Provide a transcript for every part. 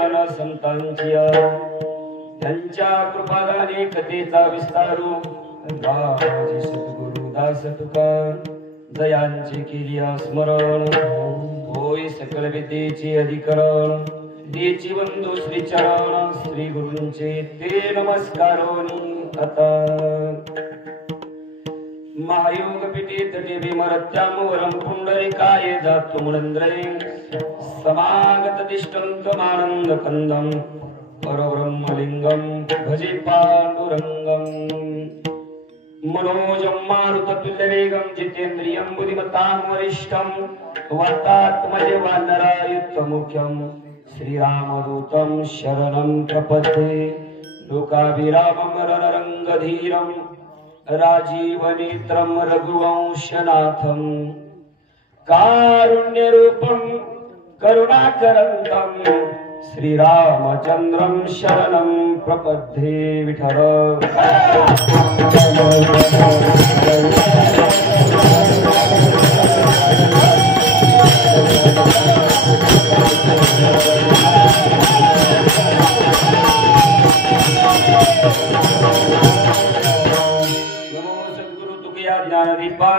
चरण संतांची त्यांच्या कृपादाने कथेचा विस्तारू माझे सद्गुरु दास तुका दयांचे केली स्मरण होय सकल विद्येचे अधिकरण देची बंधू श्री चरण श्री गुरूंचे ते नमस्कारोनी आता महायोग पिटे तटे विमरत्याम वरम पुंडरिकाय जातो मुनंद्रे समागत तिष्ठन्तमानंद कंदम परब्रह्मलिंगम भजे पांडुरंगम मनोजं मारुततुल्यवेगं जितेन्द्रियं बुद्धिमतां वरिष्ठं वातात्मजे वानरायुक्तमुख्यं श्रीरामदूतं शरणं प्रपद्ये लोकाभिरामं रणरङ्गधीरं राजीवनेत्रं रघुवंशनाथं कारुण्यरूपं करुणाकरन्तं श्रीरामचन्द्रं शरणं प्रपद्ये विठल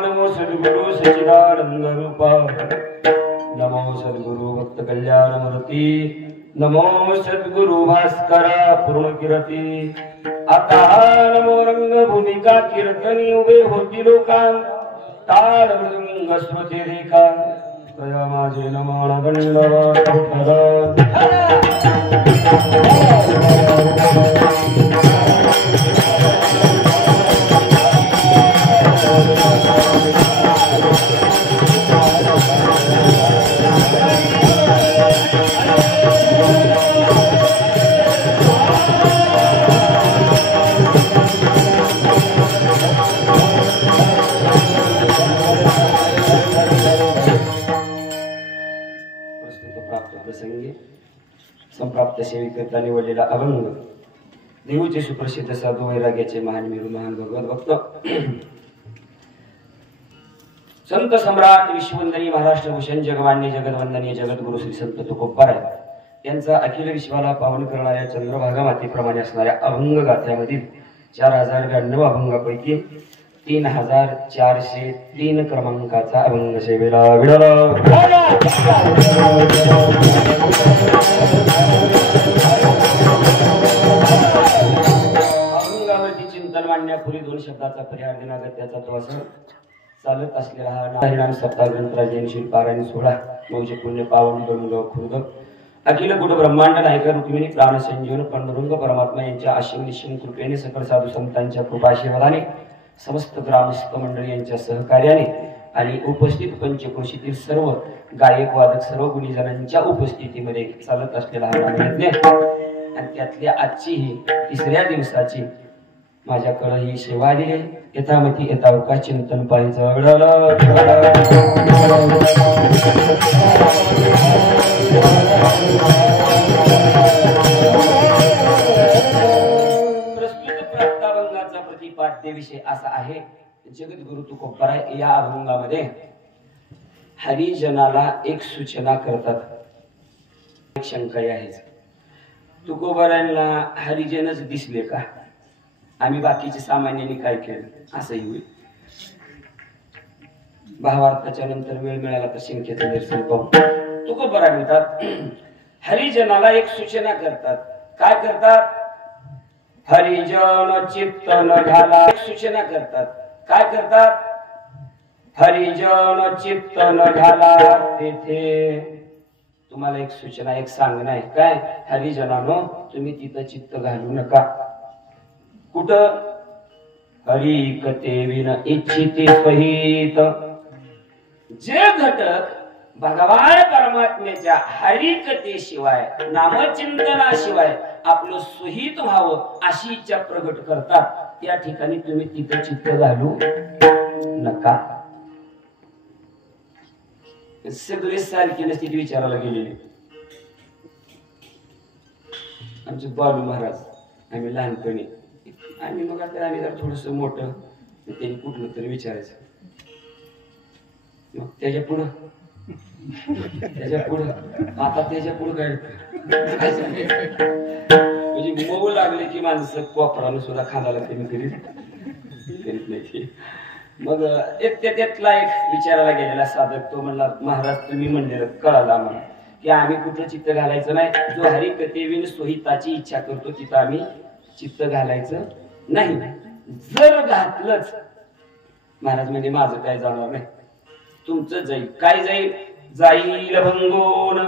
नमो सद्गुरु सच्चिदानंद रूपा नमो सद्गुरु भक्त कल्याण मूर्ति नमो सद्गुरु भास्कर पूर्ण कीर्ती आता नमो रंग भूमिका कीर्तनी उभे होती लोका ताल मृदुंग श्रुती रेखा तया माझे नमन दंडवत संप्राप्त सेविकता निवडलेला अभंग देऊचे सुप्रसिद्ध साधू वैराग्याचे महान मेरू महान भगवत भक्त संत सम्राट विश्ववंदनीय महाराष्ट्र भूषण जगमान्य जगदवंदनीय जगद्गुरु श्री संत तुकोबाराय यांचा अखिल विश्वाला पावन करणाऱ्या चंद्रभागा मातेप्रमाणे असणाऱ्या अभंग गाथ्यामधील 4092 अभंगापैकी 3403 क्रमांकाचा अभंग सेवेला विडला अभंगावरती चिंतन मांडण्यापूर्वी 2 शब्दाचा परिहार दिनागत्याचा तो असं चालत असलेला हा हरिनाम सप्ताह ग्रंथ राजनशील पारायण 16 मौजे पुण्य पावन डोंगर खुर्द अखिल गुड ब्रह्मांड नायक रुक्मिणी प्राण संजीवन पांडुरंग परमात्मा यांच्या आशीम निश्चिम कृपेने सकल साधू संतांच्या कृपाशीर्वादाने समस्त ग्रामस्थ मंडळी यांच्या सहकार्याने आणि उपस्थित पंचक्रोशीतील सर्व गायक वादक सर्व गुणीजनांच्या उपस्थितीमध्ये चालत असलेला हा नामयज्ञ आणि त्यातल्या आजची ही 3ऱ्या दिवसाची माझ्याकडे ही सेवा आलेली आहे यथामती यथावकाश चिंतन पाहिजे प्रतिपाद्य विषय असा आहे जगद्गुरु तुकोबाराय या अभंगामध्ये हरिजनाला एक सूचना करतात. एक शंका आहे तुकोबारायांना हरिजनच दिसले का आम्ही बाकीचे सामान्यांनी काय केलं असंही होईल. भावार्थाच्या नंतर वेळ मिळाला तर शंकेचं निरसन पाहू तुकोबाराय म्हणतात हरिजनाला एक सूचना करतात. काय करतात हरिजन चित्त न घाला सूचना करतात. काय करतात हरिजन चित्त न घाला तेथे तुम्हाला एक सूचना एक सांगणं आहे. काय हरिजनानो तुम्ही तिथं चित्त घालू नका. कुठं हरिकते विन इच्छिते स्वहित जे घटक भगवान परमात्म्याच्या हरिकतेशिवाय नामचिंतनाशिवाय आपलं सुहित व्हावं अशी इच्छा प्रगट करतात त्या ठिकाणी तुम्ही तिथं चित्त घालू नका. सगळे सारखी स्थिती विचारायला गेलेले. आमचे बालू महाराज आम्ही लहानपणी आम्ही मग आता आम्ही जर थोडस मोठं त्यांनी कुठलं तरी विचारायचं मग त्याच्या पुढं आता त्याच्या पुढं काय म्हणजे मऊ लागले की माणसं कोपरानं सुद्धा खांदाला कमी करीत नाही. मग त्यातला एक विचारायला गेलेला साधक तो म्हणला, महाराज तुम्ही म्हणलेलं कळालं आम्हाला की आम्ही कुठं चित्त घालायचं नाही, जो हरी कथेविन सोहिताची इच्छा करतो तिथं आम्ही चित्त घालायचं नाही. जर घातलंच महाराज म्हणजे माझं काय जाणार नाही, तुमचं जाईल. काय जाईल? जाईल भंगोन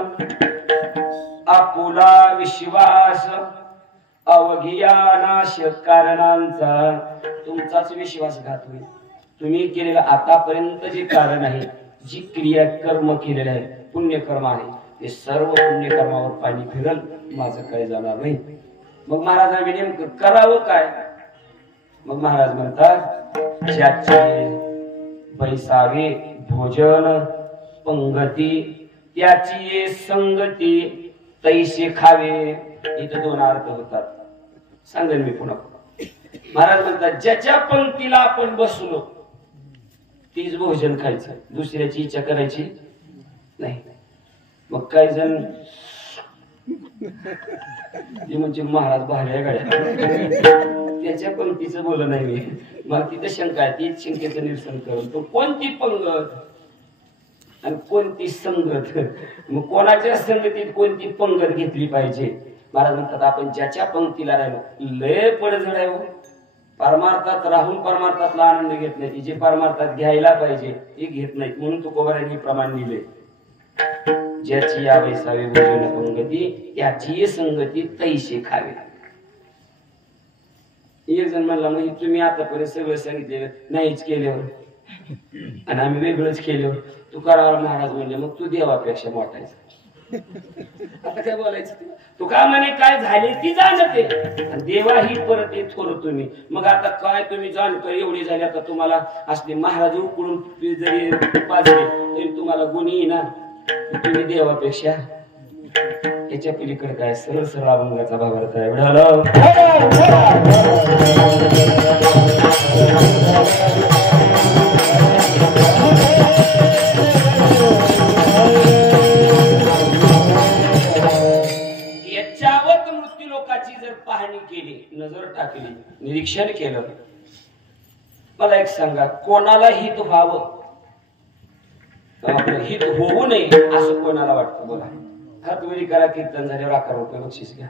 आपुला विश्वास अवघिया नाश कारणांचा. तुमचाच विश्वासघात होईल. तुम्ही केलेलं आतापर्यंत जे कारण आहे, जी क्रिया कर्म केलेलं आहे, पुण्यकर्म आहे, ते सर्व पुण्यकर्मावर पाणी फिरल, माझं काय जाणार नाही. मग महाराजांनी नेमकं करावं काय? मग महाराज म्हणतात, ज्याचे बैसावे भोजन पंगती त्याची संगती तैसे खावे. इथं दोन अर्थ होतात, सांगेन मी पुन्हा. महाराज म्हणतात ज्याच्या पंक्तीला आपण बसलो तीच भोजन खायचं, दुसऱ्याची इच्छा करायची नाही. मग काही जण ते म्हणजे महाराज भाऱ्या गाड्या त्याच्या पंक्तीचं बोल नाही मी. मग तिथं शंका आहे, तीच शंकेचं निरसन करून तो कोणती पंगत आणि कोणती संगत, मग कोणाच्या संगतीत कोणती पंगत घेतली पाहिजे. महाराज म्हणतात आपण ज्याच्या पंक्तीला राहिलो, लय पडझड आहे. परमार्थात राहून परमार्थातला आनंद घेत नाही, जे परमार्थात घ्यायला पाहिजे ते घेत नाहीत. म्हणून तुकोबारांनी प्रमाण दिले, ज्याची या वैसावी भोजन पंगती त्याची संगती तैसे खावे. एक जण म्हणला, मग तुम्ही आतापर्यंत सगळं सांगितलेलं नाहीच केल्यावर आणि आम्ही वेगळंच केल्यावर तुकाराम महाराज म्हणले, मग तू देवापेक्षा मोठायचा. आता काय बोलायचं? तू का म्हणे काय झाले ती जाणते, देवा ही परत येत थोर तुम्ही. मग आता काय तुम्ही जाणकर एवढी झाली, आता तुम्हाला असले महाराज उकडून जरी पाजले तरी तुम्हाला गुणी ना, तुम्ही देवापेक्षा. याच्या पलीकडे काय सरळ सरळ अभंगाचा भावार्थ आहे. याच्यावर मृत्यू लोकाची जर पाहणी केली, नजर टाकली, निरीक्षण केलं, मला एक सांगा, कोणाला हित व्हावं, आपलं हित होऊ नये असं कोणाला वाटतं? बोला. हातवरी करा, कीर्तन झाल्यावर 11 रुपये बक्षीस घ्या,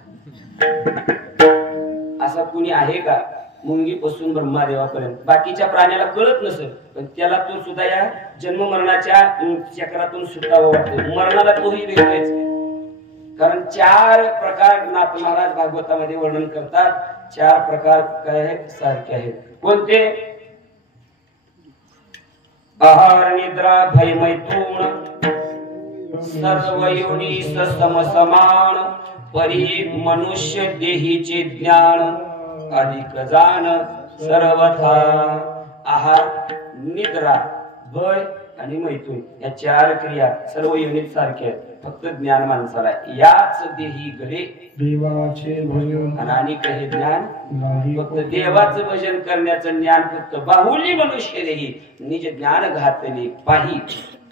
असा कुणी आहे का? मुंगी पासून ब्रह्मादेवापर्यंत बाकीच्या प्राण्याला कळत नसेल, पण त्याला तो सुद्धा या जन्म मरणाच्या चक्रातून सुटावं वाटतं. मरणाला तोही वेगळेच. कारण 4 प्रकार नाथ महाराज भागवतामध्ये वर्णन करतात. 4 प्रकार काय आहेत? सारखे आहेत. कोणते? आहार निद्रा भय मैथुन सर्व योनी समसमान परी मनुष्य देहीचे ज्ञान अधिक जाण सर्वथा. आहार, निद्रा, भय आणि मैथुन या 4 क्रिया सर्व योनीत सारख्या आहेत. फक्त ज्ञान माणसाला याच देही घडे देवाचे भजन आणि काही ज्ञान फक्त देवाचं भजन करण्याचं ज्ञान फक्त बाहुली मनुष्य देही निज ज्ञान घातले पाही.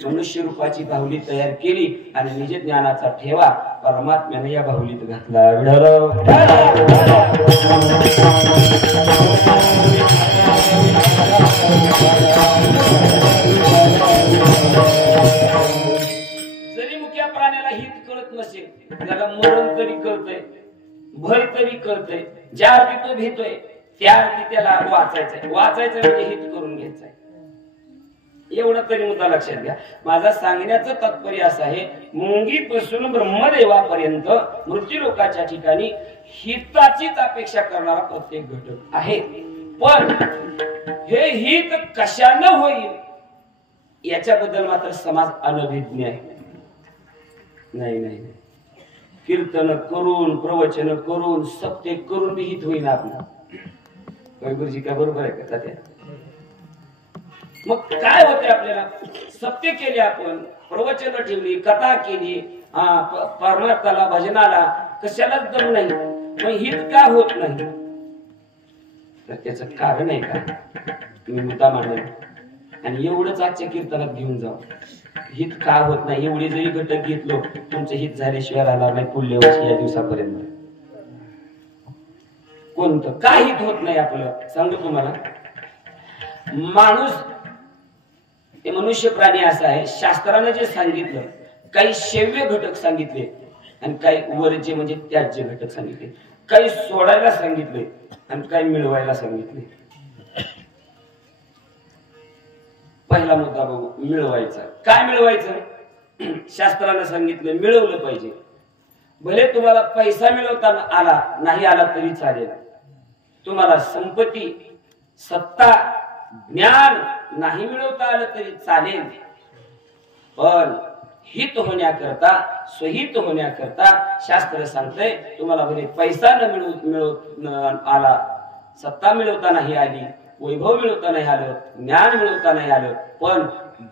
मनुष्य रूपाची बाहुली तयार केली आणि निज ज्ञानाचा ठेवा परमात्म्याने या बाहुलीत घातला. जरी मुख्या प्राण्याला हित कळत नसेल, त्याला मरण तरी कळतंय, भय तरी कळतंय. ज्या अर्थी तो भीतोय त्या अर्थी त्याला वाचायचंय. वाचायचं म्हणजे हित करून घ्यायचंय. एवढं तरी मुद्दा लक्षात घ्या. माझा सांगण्याचं तात्पर्य असं आहे, मुंगीपासून ब्रह्मदेवापर्यंत मृत्यूलोकाच्या ठिकाणी हिताचीच अपेक्षा करणारा प्रत्येक घटक आहे. पण हे हित कशानं होईल याच्याबद्दल मात्र समाज अनभिज्ञ आहे. नाही नाही, कीर्तन करून, प्रवचन करून, सत्य करून बी हित होईना आपलं. गुरुजी का बरोबर आहे का त्या? मग काय होते? आपल्याला सत्य केले, आपण प्रवचन ठेवली, कथा केली, परमार्थाला भजनाला कशालाच दम नाही, मग हित का होत नाही? तर त्याचं कारण आहे का? तुम्ही मुद्दा मांडला. आणि एवढंच आजच्या कीर्तनात घेऊन जाऊ. हित का होत नाही, एवढे जरी घटक घेतलो तुमचं हित झाल्याशिवाय राहणार नाही पुढल्या वर्षी या दिवसापर्यंत. कोणतं काय हित होत नाही आपलं सांगतो तुम्हाला. माणूस ते मनुष्य प्राणी असा आहे, शास्त्राने जे सांगितलं काही सेव्य घटक सांगितले आणि काही वरचे म्हणजे त्याचे घटक सांगितले, काही सोडायला सांगितले आणि काही मिळवायला सांगितले. पहिला मुद्दा बघू, मिळवायचा. काय मिळवायचं? शास्त्राने सांगितलं मिळवलं पाहिजे. भले तुम्हाला पैसा मिळवताना आला नाही आला तरी चालेल, तुम्हाला संपत्ती सत्ता ज्ञान नाही मिळवता आलं तरी चालेल, पण हित होण्याकरता स्वहित होण्याकरता शास्त्र सांगतंय तुम्हाला भले पैसा न मिळवता आला, सत्ता मिळवता नाही आली, वैभव मिळवता नाही आलं, ज्ञान मिळवता नाही आलं, पण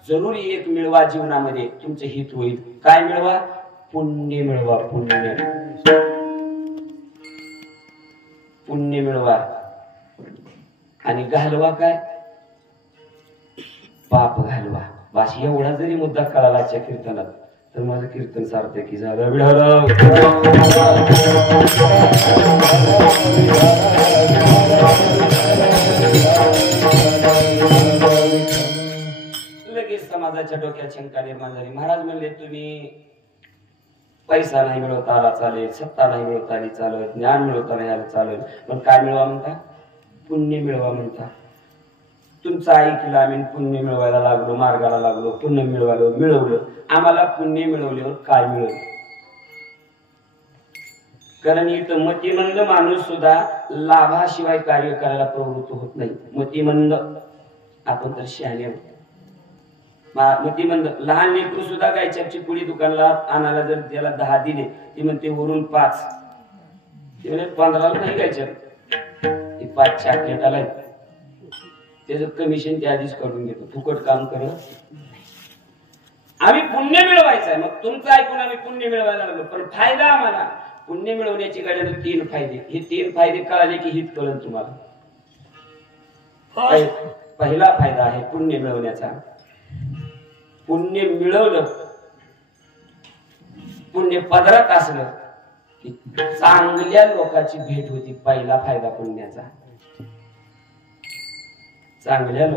जरुरी एक मिळवा जीवनामध्ये तुमचं हित होईल. काय मिळवा? पुण्य मिळवा. पुण्य पुण्य मिळवा. आणि घालवा काय? पाप घालवा. बस एवढा जरी मुद्दा कळाला आजच्या कीर्तनात तर माझं कीर्तन सार्थकी झालं. लगेच समाजाच्या डोक्यात शंका निर्माण झाली. महाराज म्हणले तुम्ही पैसा नाही मिळवता आला चालेल, सत्ता नाही मिळवता आली चालेल, ज्ञान मिळवता नाही आलं चालेल, पण काय मिळवा म्हणता? पुण्य मिळवा म्हणता. तुमचं ऐकलं आम्ही, पुण्य मिळवायला लागलो, मार्गाला लागलो, पुण्य मिळवलं. आम्हाला पुण्य मिळवल्यावर काय मिळवलं? कारण इथं मतिमंद माणूस सुद्धा लाभाशिवाय कार्य करायला प्रवृत्त होत नाही. मतिमंद, आपण तर शहाणे आहोत. मतिमंद लहान लेकरू सुद्धा गायच्या पुढे दुकानला आणायला जर त्याला 10 दिले, ती म्हणते वरून 5, ते म्हणजे 15 नाही गायच्या, 5 चॉकलेटाला त्याचं कमिशन त्या आधीच काढून घेतो, फुकट काम करत. आम्ही पुण्य मिळवायचं आहे, मग तुमचं ऐकून आम्ही पुण्य मिळवायला लागलो, पण फायदा आम्हाला पुण्य मिळवण्याची गाड्याने 3 फायदे. हे 3 फायदे कळाले की हित कळेल तुम्हाला. पहिला फायदा आहे पुण्य मिळवण्याचा. पुण्य मिळवलं, पुण्य पदरात असलं की चांगल्या लोकांची भेट होती. पहिला फायदा पुण्याचा. चांगल्या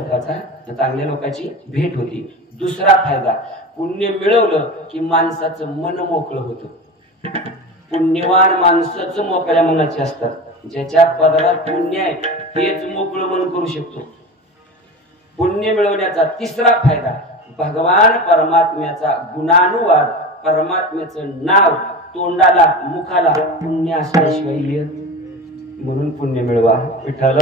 लोकांची भेट होती. दुसरा फायदा, पुण्य मिळवलं की माणसाचं मन मोकळं होतं. पुण्यवान माणसाचं मोकळ्या मनाचे असतात. ज्याच्या पदरात पुण्य आहे तेच मोकळं मन करू शकतो. पुण्य मिळवण्याचा तिसरा फायदा, भगवान परमात्म्याचा गुणानुवाद, परमात्म्याचं नाव तोंडाला मुखाला पुण्य असल्याशिवाय येत. म्हणून पुण्य मिळवा. विठ्ठल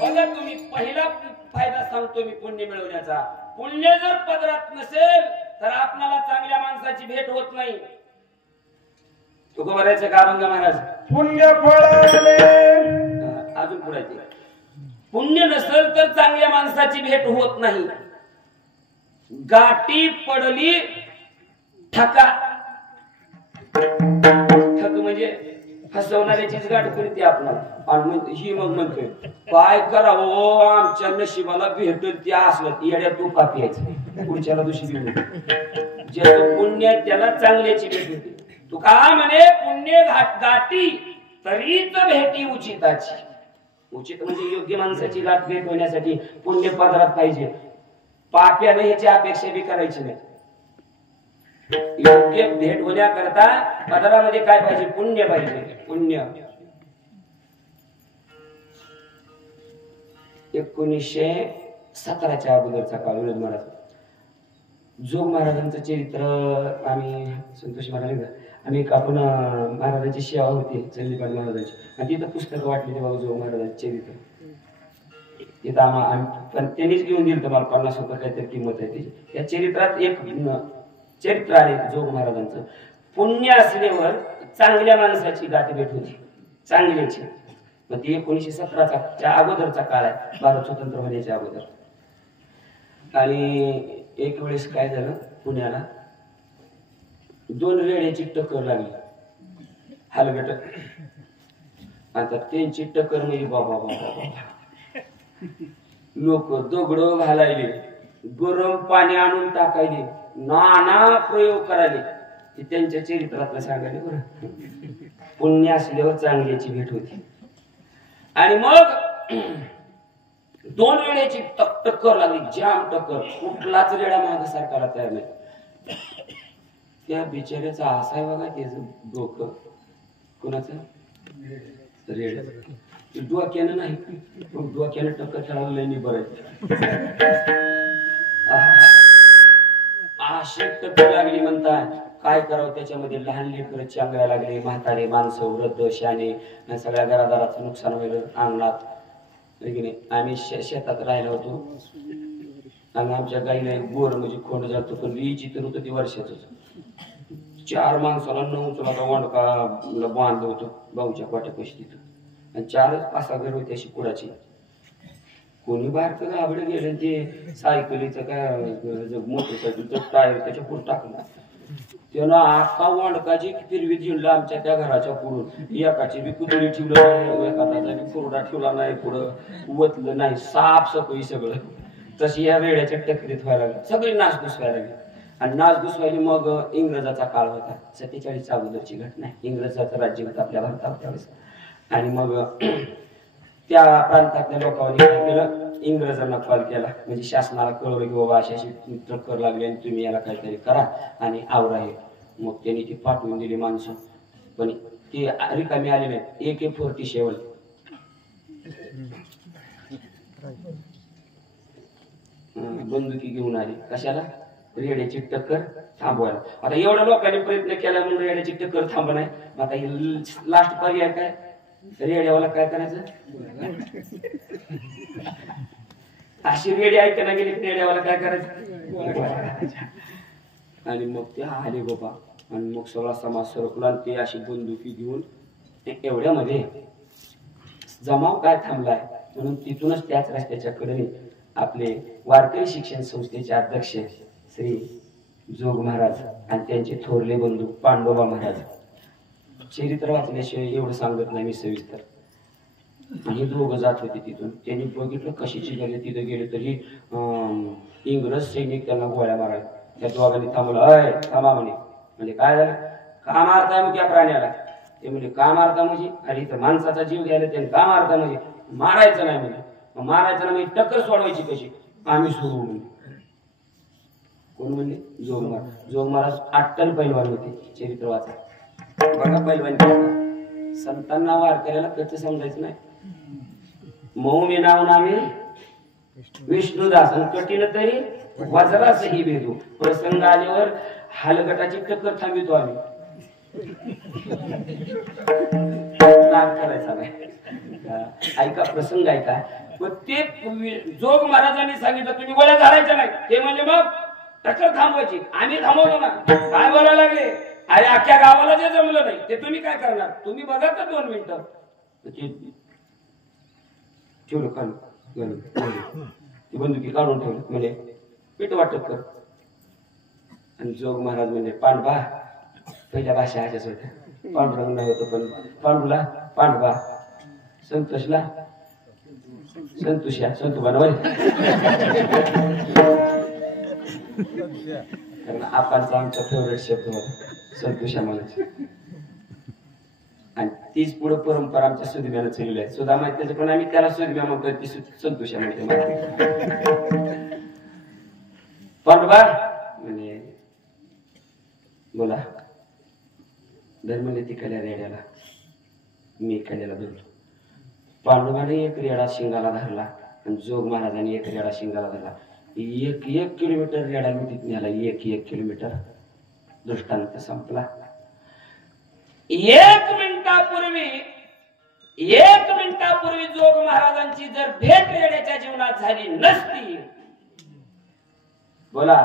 बघा तुम्ही, पहिला फायदा सांगतो मी पुण्य मिळवण्याचा. पुण्य जर पदरात नसेल तर आपल्याला चांगल्या माणसाची भेट होत नाही. तुकोबारायचं का अभंग महाराज? पुण्य फळाले. अजून पुढे पुण्य नसेल तर चांगल्या माणसाची भेट होत नाही. गाठी पडली ठका. ठक म्हणजे फसवणाऱ्याचीच गाठ पडते आपल्याला. आणि ही मग म्हणतोय काय करावं, आमच्या नशिबाला भेटेल ते असलं येड्या तू का प्यायचं, पुढच्याला दुसरी देऊ. ज्याचं पुण्य आहे त्याला चांगल्याची भेट होते. तू का म्हणे पुण्य गाठी तरीच भेटी उचिताची. उचित म्हणजे योग्य माणसाची गाठ भेट होण्यासाठी पुण्य पदरात पाहिजे. पाप्याने ह्याची अपेक्षा बी करायची नाही. योग्य भेट होण्याकरता पदरामध्ये काय पाहिजे? पुण्य पाहिजे. पुण्य. 1917च्या अगोदरचा काळ विनोद महाराज, जोग महाराजांचं चरित्र आम्ही संतोष महाराज आम्ही आपण महाराजांची सेवा होती चंदीपाल महाराजांची, आणि तिथं पुस्तक वाटली तेव्हा जोग महाराजांचे चरित्र. तिथं पण त्यांनीच घेऊन दिलं तर मला 50 रुपये काहीतरी किंमत आहे त्याची. त्या चरित्रात एक चरित्र आहे जोग महाराजांचं. पुण्य असल्यावर चांगल्या माणसाची गाठ भेट होती, चांगल्याची. मग ती 1917च्या अगोदरचा काळ आहे, भारत स्वतंत्र होण्याच्या अगोदर. आणि एक वेळेस काय झालं, पुण्याला 2 रेड्याची टक्कर लागली हलगट. आता त्यांची टक्कर म्हणजे बाबा बाबा बाबा लोक दगड घालायले, गरम पाणी आणून टाकायले, नाना प्रयोग करायले. ते त्यांच्या चरित्रातलं सांगायले बरं. पुण्य असल्यावर चांगल्याची भेट होती. आणि मग 2 रेड्याची टक्कर लागली, जाम टक्कर. कुठलाच रेडा माग सरकारला तयार नाही. त्या बिचाऱ्याचा असाय बघा त्याच डोकं. कुणाचं? रेड. डोक्यानं नाही, डोक्यानं टक्कर खेळायला नाही बरं. अशी टक्कर लागली म्हणताय. काय करावं त्याच्यामध्ये? लहान लेकरं चांगल्या लागले, म्हातारे माणसं, वृद्ध, शाणे, सगळ्या घरादाराचं नुकसान व्हायला अंगणात. आम्ही शेतात राहिलो होतो आणि आमच्या गाईला एक बोर म्हणजे खोंड जातो, पण वीची तर होतं ती वर्षाच. 4 माणसाला 9 चुलाचा वांडका बांधलं होतं भाऊच्या पाट्यापाशी तिथं. आणि 4-5 घर होती अशी कुडाची. कोणी बारकं गाबडे गेलं, ते सायकलीचं काय मोटरसायकलचं टायर त्याच्या पुढे टाकलं. त्यानं आखा वांडकाची फिरवी झिंडला आमच्या त्या घराच्या पुढून. एकाची बी कुदळी ठेवलं नाही, एखादा बी कुरडा ठेवला नाही, पुढं वतलं नाही, साफ सफाई सगळं. तशी या वेड्याच्या टक्करीत व्हायला लागली, सगळी नासधूस व्हायला लागली. आणि नासधूस व्हायली. मग इंग्रजाचा काळ होता, 47 अगोदरची घटना. इंग्रजाचं राज्य होतं आपल्या भारतावर त्यावेळेस. आणि मग त्या प्रांतातल्या लोकांनी काय केलं, इंग्रजांना कॉल केला, म्हणजे शासनाला कळवलं की बाबा अशी अशी टक्कर लागली आणि तुम्ही याला काहीतरी करा आणि आवरा हे. मग त्यांनी ती पाठवून दिली माणसं, पण ती रिकामी आली नाही. AK-47 बंदुकी घेऊन आली. कशाला? रेड्याची टक्कर थांबवायला. आता एवढ्या लोकांनी प्रयत्न केला म्हणून रेड्याची टक्कर थांब नाही. आता ही लास्ट पर्याय काय? रेड्यावाला काय करायचं? अशी रेडी ऐकायला गेली की रेड्यावाला काय करायचं? आणि मग ते आले बाबा. आणि मग सगळा समाज सरकला. ते अशी बंदुकी घेऊन एवढ्यामध्ये जमाव काय थांबलाय म्हणून तिथूनच त्याच रस्त्याच्या कडेने आपले वारकरी शिक्षण संस्थेचे अध्यक्ष श्री जोग महाराज आणि त्यांचे थोरले बंधू पांडोबा महाराज. चरित्र वाचल्याशिवाय एवढं सांगत नाही मी सविस्तर. आणि दोघं जात होते तिथून. त्यांनी बघितलं कशाची गेले. तिथे गेले तरी इंग्रज सैनिक त्यांना गोळ्या मारायला. त्या दोघांनी थांबवलं. अय थांबा म्हणे. म्हणजे काय झालं? का मारताय मग या प्राण्याला? ते म्हणजे का मारता म्हणजे? अरे इथं माणसाचा जीव घ्यायला त्याने का मारता म्हणजे? मारायचं नाही म्हणजे. मारायचं नाही म्हणजे टक्कर सोडवायची कशी? आम्ही सोडू म्हणजे. कोण म्हणले? जोग महाराज. जोग महाराज अट्टल पैलवान होते. चरित्र वाचा बघा. पैलवान संतांना वारकऱ्याला कसं समजायचं नाही. मऊ मी नाव नामे विष्णुदास आणि कठीण तरी वज्रासही भेदू. प्रसंग आल्यावर हलगटाची टक्कर थांबितो आम्ही. नाद करायचा नाही. ऐका प्रसंग ऐका. पण ते जोग महाराजांनी सांगितलं तुम्ही गोळ्या घालायच्या नाही. ते म्हणजे मग टक्कर थांबवायची. आम्ही थांबवलो ना. काय बोलायला लागले? अरे अख्ख्या गावाला जे जमलं नाही ते तुम्ही काय करणार? तुम्ही बघा तर 2 मिनिटं. ठेवलं काढून ती बंदुकी काढून ठेवलं. म्हणजे पीठ वाटप कर. आणि जोग महाराज म्हणजे पांडवा. पहिल्या भाषा ह्याच्याच होत्या. पांडुरंग नाही होतं पण पांडूला पांडवा, संतोषला संतोष्या, संतू बनवाय. कारण आपणचा आमचा फेवरेट शब्द होता संतोषा म्हणायचे. आणि तीच पुढे परंपरा आमच्या सुदिम्यानं चाललेली आहे. सुद्धा माहिती त्याचं पण आम्ही त्याला सुदिम्या म्हणतो, ती संतोषा म्हणते. पांडवा म्हणजे बोला धर्मने ती कल्या रेड्याला मी कल्याला धरलो. पांडुबाने 1 रेडा शिंगाला धरला आणि जोग महाराजांनी 1 रेडा शिंगाला धरला. 1 किलोमीटर रेडा मी न्याला. 1 किलोमीटर. दृष्टांत संपला. 1 मिनिटापूर्वी जोग महाराजांची जर भेट रेड्याच्या जीवनात झाली नसती, बोला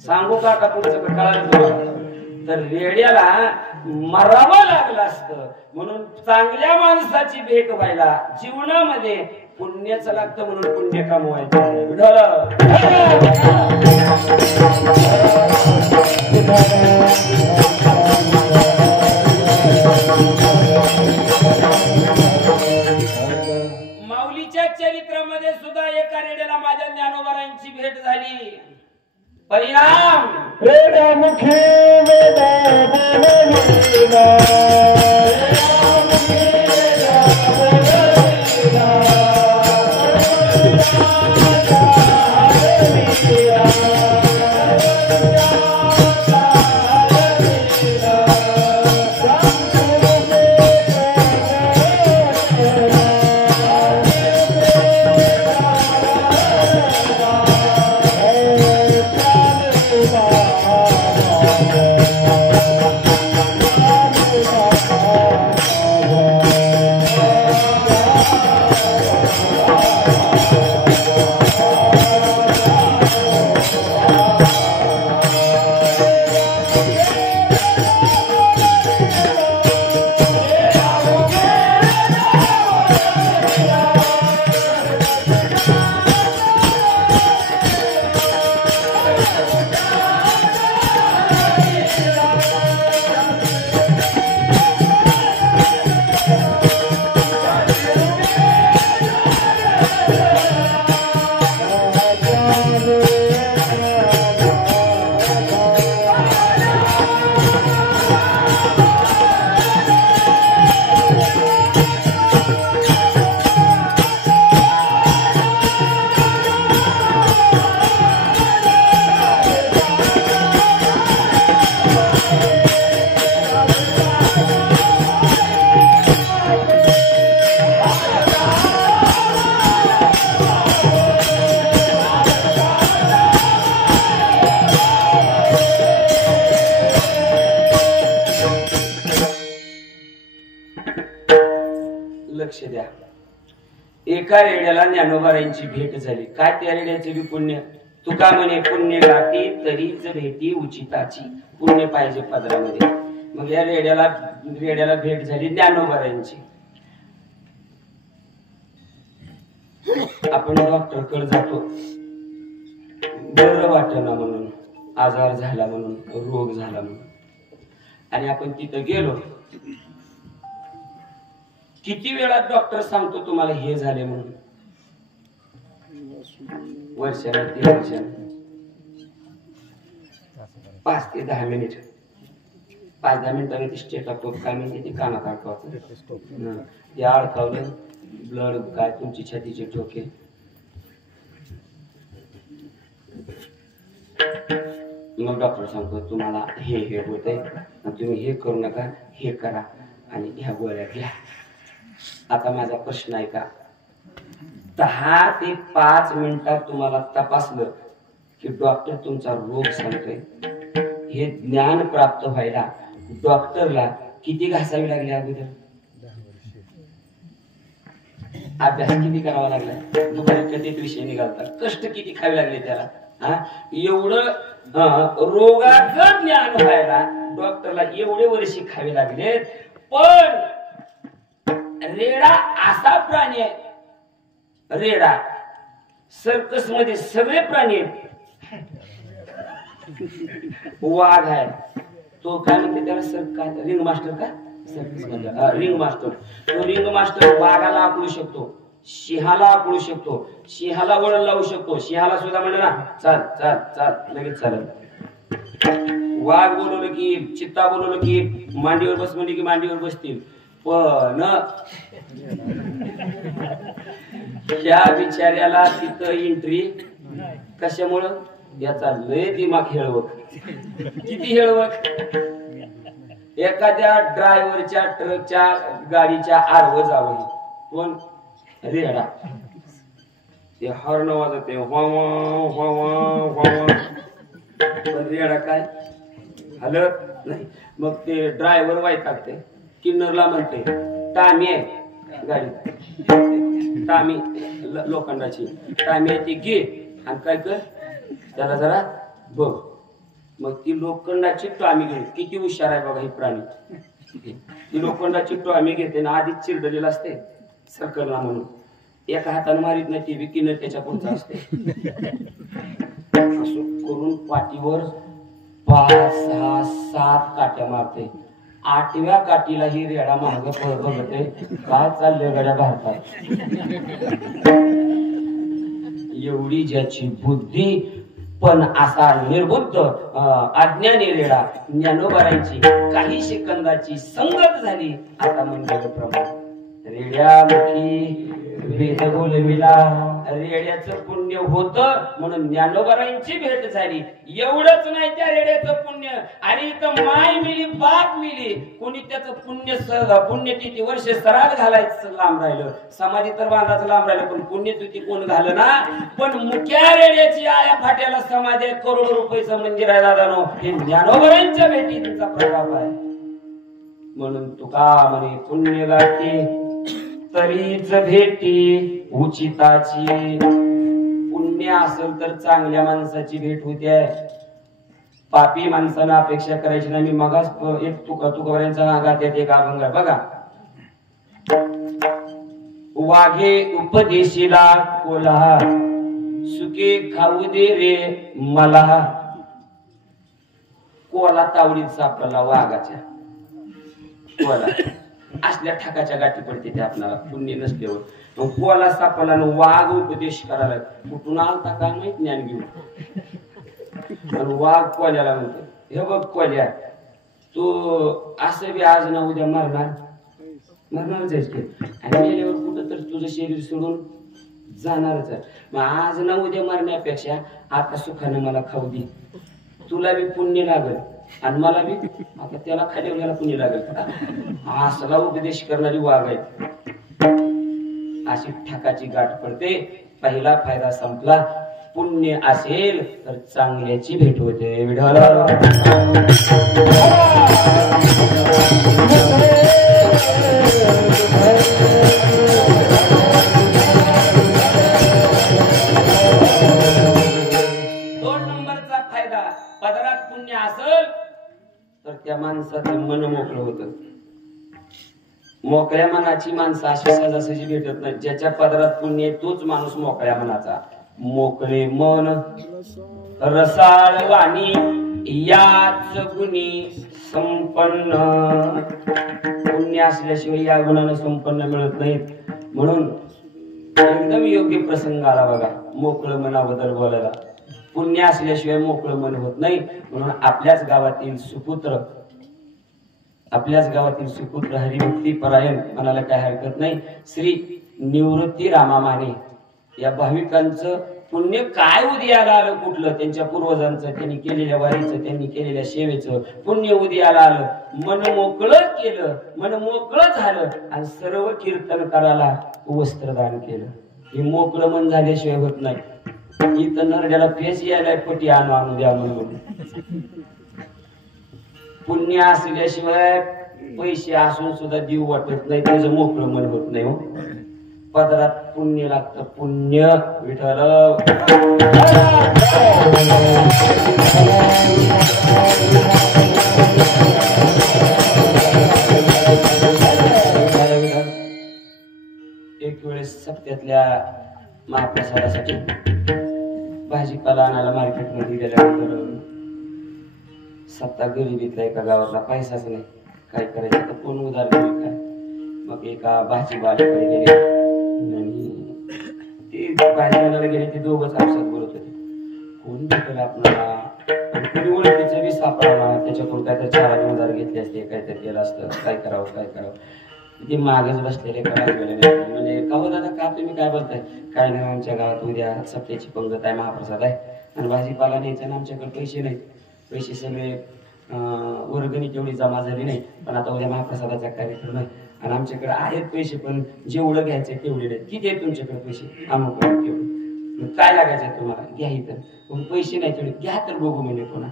सांगू का तुमचं कळालं तर रेड्याला मरावं लागलं असतं. म्हणून चांगल्या माणसाची भेट व्हायला जीवनामध्ये पुण्याच लागतं म्हणून पुण्य कमवायचं आहे. विठ्ठल माऊलीच्या चरित्रामध्ये सुद्धा एका रेड्याला माझ्या ज्ञानोबारांची भेट झाली. परिणाम रेडामुखी वेदा बोलविला लक्ष द्या. एका रेड्याला ज्ञानोबारांची भेट झाली. काय त्या रेड्याचे बी पुण्य. तुका म्हणे पुण्य गाठी तरीच भेटी उचिताची. पुण्य पाहिजे पदरामध्ये. मग या रेड्याला भेट झाली ज्ञानोबारांची. आपण डॉक्टर कडे जातो बरं वाटेना म्हणून, आजार झाला म्हणून, रोग झाला म्हणून, आणि आपण तिथं गेलो. किती वेळा डॉक्टर सांगतो तुम्हाला हे झाले म्हणून? वर्षाला 3 वर्षाला 5 ते 10 मिनिट 5-10 मिनिटांनी ती स्टेटॉस्कोप काय म्हणते ती कानात अडकवायचं. ते अडकवलं ब्लड काय तुमची छातीचे ठोके. मग डॉक्टर सांगतो तुम्हाला हे होतंय, तुम्ही हे करू नका, हे करा आणि ह्या गोळ्या घ्या. आता माझा प्रश्न आहे का, 10 ते 5 मिनिटात तुम्हाला तपासलं की डॉक्टर तुमचा रोग सांगतोय. हे ज्ञान प्राप्त व्हायला डॉक्टरला किती घासावी लागली अगोदर? अभ्यास किती करावा लागला? दुपारी कधीच विषय निघालतात. कष्ट किती खावे लागले त्याला. एवढं रोगाचं ज्ञान व्हायला डॉक्टरला एवढे वर्ष खावे लागले. पण रेडा असा प्राणी आहे. रेडा सर्कस मध्ये सगळे प्राणी आहेत. वाघ आहे तो काय म्हणते त्याला काय रिंग मास्टर का रिंग मास्टर. तो रिंग मास्टर वाघाला आकळू शकतो, सिंहाला आकळू शकतो, सिंहाला वळण लावू शकतो. सिंहाला सुद्धा म्हणलं ना चाल चाल चाल लगेच चालत. वाघ बोलवलं की, चित्ता बोलवलं की मांडीवर बस म्हणजे की मांडीवर बसतील. पण या बिचाऱ्याला तिथं एंट्री कशामुळं? याचा लय दिमाग हेळवक. किती हेळवक. एखाद्या ड्रायव्हरच्या ट्रकच्या गाडीच्या आडवं जावं. कोण? रेडा. ते हॉर्न वाजवते पण रेडा काय हलत नाही. मग ते ड्रायव्हर वैतागते. किन्नरला म्हणते टामी आहे गाडी, टामी लोखंडाची टामी आहे ती घे आणि काय कर त्याला जरा बघ. मग ती लोखंडाची टामी घेते. किती हुशार आहे बघा हे प्राणी. ती लोखंडाची टामी घेते ना आधीच चिरडलेला असते सर्कलला म्हणून. एका हाताने मारित नाही ती विकीनं त्याच्या पुढचा असते असं करून पाठीवर 5 6 7 काट्या मारते 8व्या काठीला ही रेडा मार्ग बघते काय चाललंय गड्या भारतात एवढी ज्याची बुद्धी पण असा निर्बुद्ध अज्ञानी रेडा ज्ञानोबारांची काही सेकंदाची संगत झाली आता म्हणजे प्रमाण रेड्या मुखी वेद बोलविला रेड्याचं पुण्य होत म्हणून ज्ञानोबारांची भेट झाली एवढंच नाही त्या रेड्याचं पुण्य आणि इथं माय मिली बाप मिली कोणी त्याचं पुण्यतिथी वर्ष सराग घालायचं लांब राहिलं समाधी तर बांधाचं लांब राहिलं पण पुण्यतिथी कोण घालं ना पण मुख्या रेड्याची आया फाट्याला समाधी करोडो रुपयाचं मंदिर आहे दादानो हे ज्ञानोबारांच्या भेटीचा प्रभाव आहे म्हणून तुका म्हणे पुण्य गाठी तरीच भेटी उचिताची पुण्य असेल तर चांगल्या माणसाची भेट होते पापी माणसाला अपेक्षा करायची नाही मी मगाच एक तुकोबारांचा गात येते एक अभंग बघा वाघे उपदेशीला कोल्हा सुके खाऊ दे रे मला कोला तावडीत सापडला वाघाच्या कोला असल्या ठकाच्या गाठी पडते ते आपल्याला पुण्य नसल्यावर मग कोला सापडला वाघ उपदेश करायला कुठून आलता काय माहित ज्ञान घेऊन वाघ कोल्याला म्हणतो हे बघ कोल्या तू असं बी आज ना उद्या मरणारच आहेस की आणि मेल्यावर कुठं तर तुझं शरीर सोडून जाणारच आहे मग आज ना उद्या मरण्यापेक्षा आता सुखाने मला खाऊ दे तुला बी पुण्य लागल आणि मला बी आता त्याला खाल्यावर पुण्य लागेल असला उपदेश करणारी वाघ आहे अशी ठकाची गाठ पडते पहिला फायदा संपला पुण्य असेल तर चांगल्याची भेट होते विढाला 2 नंबरचा फायदा पदरात पुण्य असेल तर त्या माणसाचं मन मोकळं होतं मोकळ्या मनाची माणसं अशी सहजासहजी भेटत नाही ज्याच्या पदरात पुण्य आहे तोच माणूस मोकळ्या मनाचा मोकळे मन रसाळ वाणी याच गुणी संपन्न पुण्य असल्याशिवाय या गुणानं संपन्न मिळत नाहीत म्हणून एकदम योग्य प्रसंग आला बघा मोकळं मनाबद्दल बोलायला पुण्य असल्याशिवाय मोकळं मन होत नाही म्हणून आपल्याच गावातील सुपुत्र हरिभक्ती परायण म्हणायला काय हरकत नाही श्री निवृत्ती रामा माने या भाविकांचं पुण्य काय उदयाला आलं कुठलं त्यांच्या पूर्वजांचं त्यांनी केलेल्या वारीचं त्यांनी केलेल्या सेवेचं पुण्य उदयाला आलं मन मोकळं केलं मन मोकळं झालं आणि सर्व कीर्तनकाराला वस्त्रदान केलं हे मोकळं मन झाल्याशिवाय होत नाही इथं नरड्याला फेस यायला पटी आणू द्या म्हणून पुण्य असल्याशिवाय पैसे असून सुद्धा जीव वाटत नाही त्याचं मोकळं मन होत नाही हो पदरात पुण्य लागतं पुण्य विठ्ठल एक वेळेस सप्त्यातल्या महाप्रसादासाठी भाजीपाला आणायला मार्केटमध्ये गेल्यानंतर सत्ता गरिबीतला एका गावातला पैसाच नाही काय करायचं तर कोण उधार देईल काय मग एका भाजीवाल्याकडे गेले आणि ते भाजीवाल्याला गेले ते दोघंच आपसात बोलत होते कोण भेटेल आपल्याला आणि कोणी ओळखीचं बी सापडा त्याच्याकडून काहीतरी 4 आणे उधार घेतले असते काहीतरी केलं असतं काय करावं ते मागच बसलेले म्हणजे का हो दादा का तुम्ही काय बोलताय काय नाही आमच्या गावात उद्या सप्त्याची पंगत आहे महाप्रसाद आहे आणि भाजीपाला न्यायचा आणि आमच्याकडे पैसे नाहीत पैसे सगळे वर्गणी तेवढी जमा झाली नाही पण आता उद्या महाप्रसादाचा कार्यक्रम आहे आणि आमच्याकडे आहेत पैसे पण जेवढं घ्यायचंय तेवढे नाही किती आहेत तुमच्याकडे पैसे अमुक तेवढे काय लागायचंय तुम्हाला घ्या इथं पण पैसे नाही तेवढे घ्या तर बघू म्हणजे पुन्हा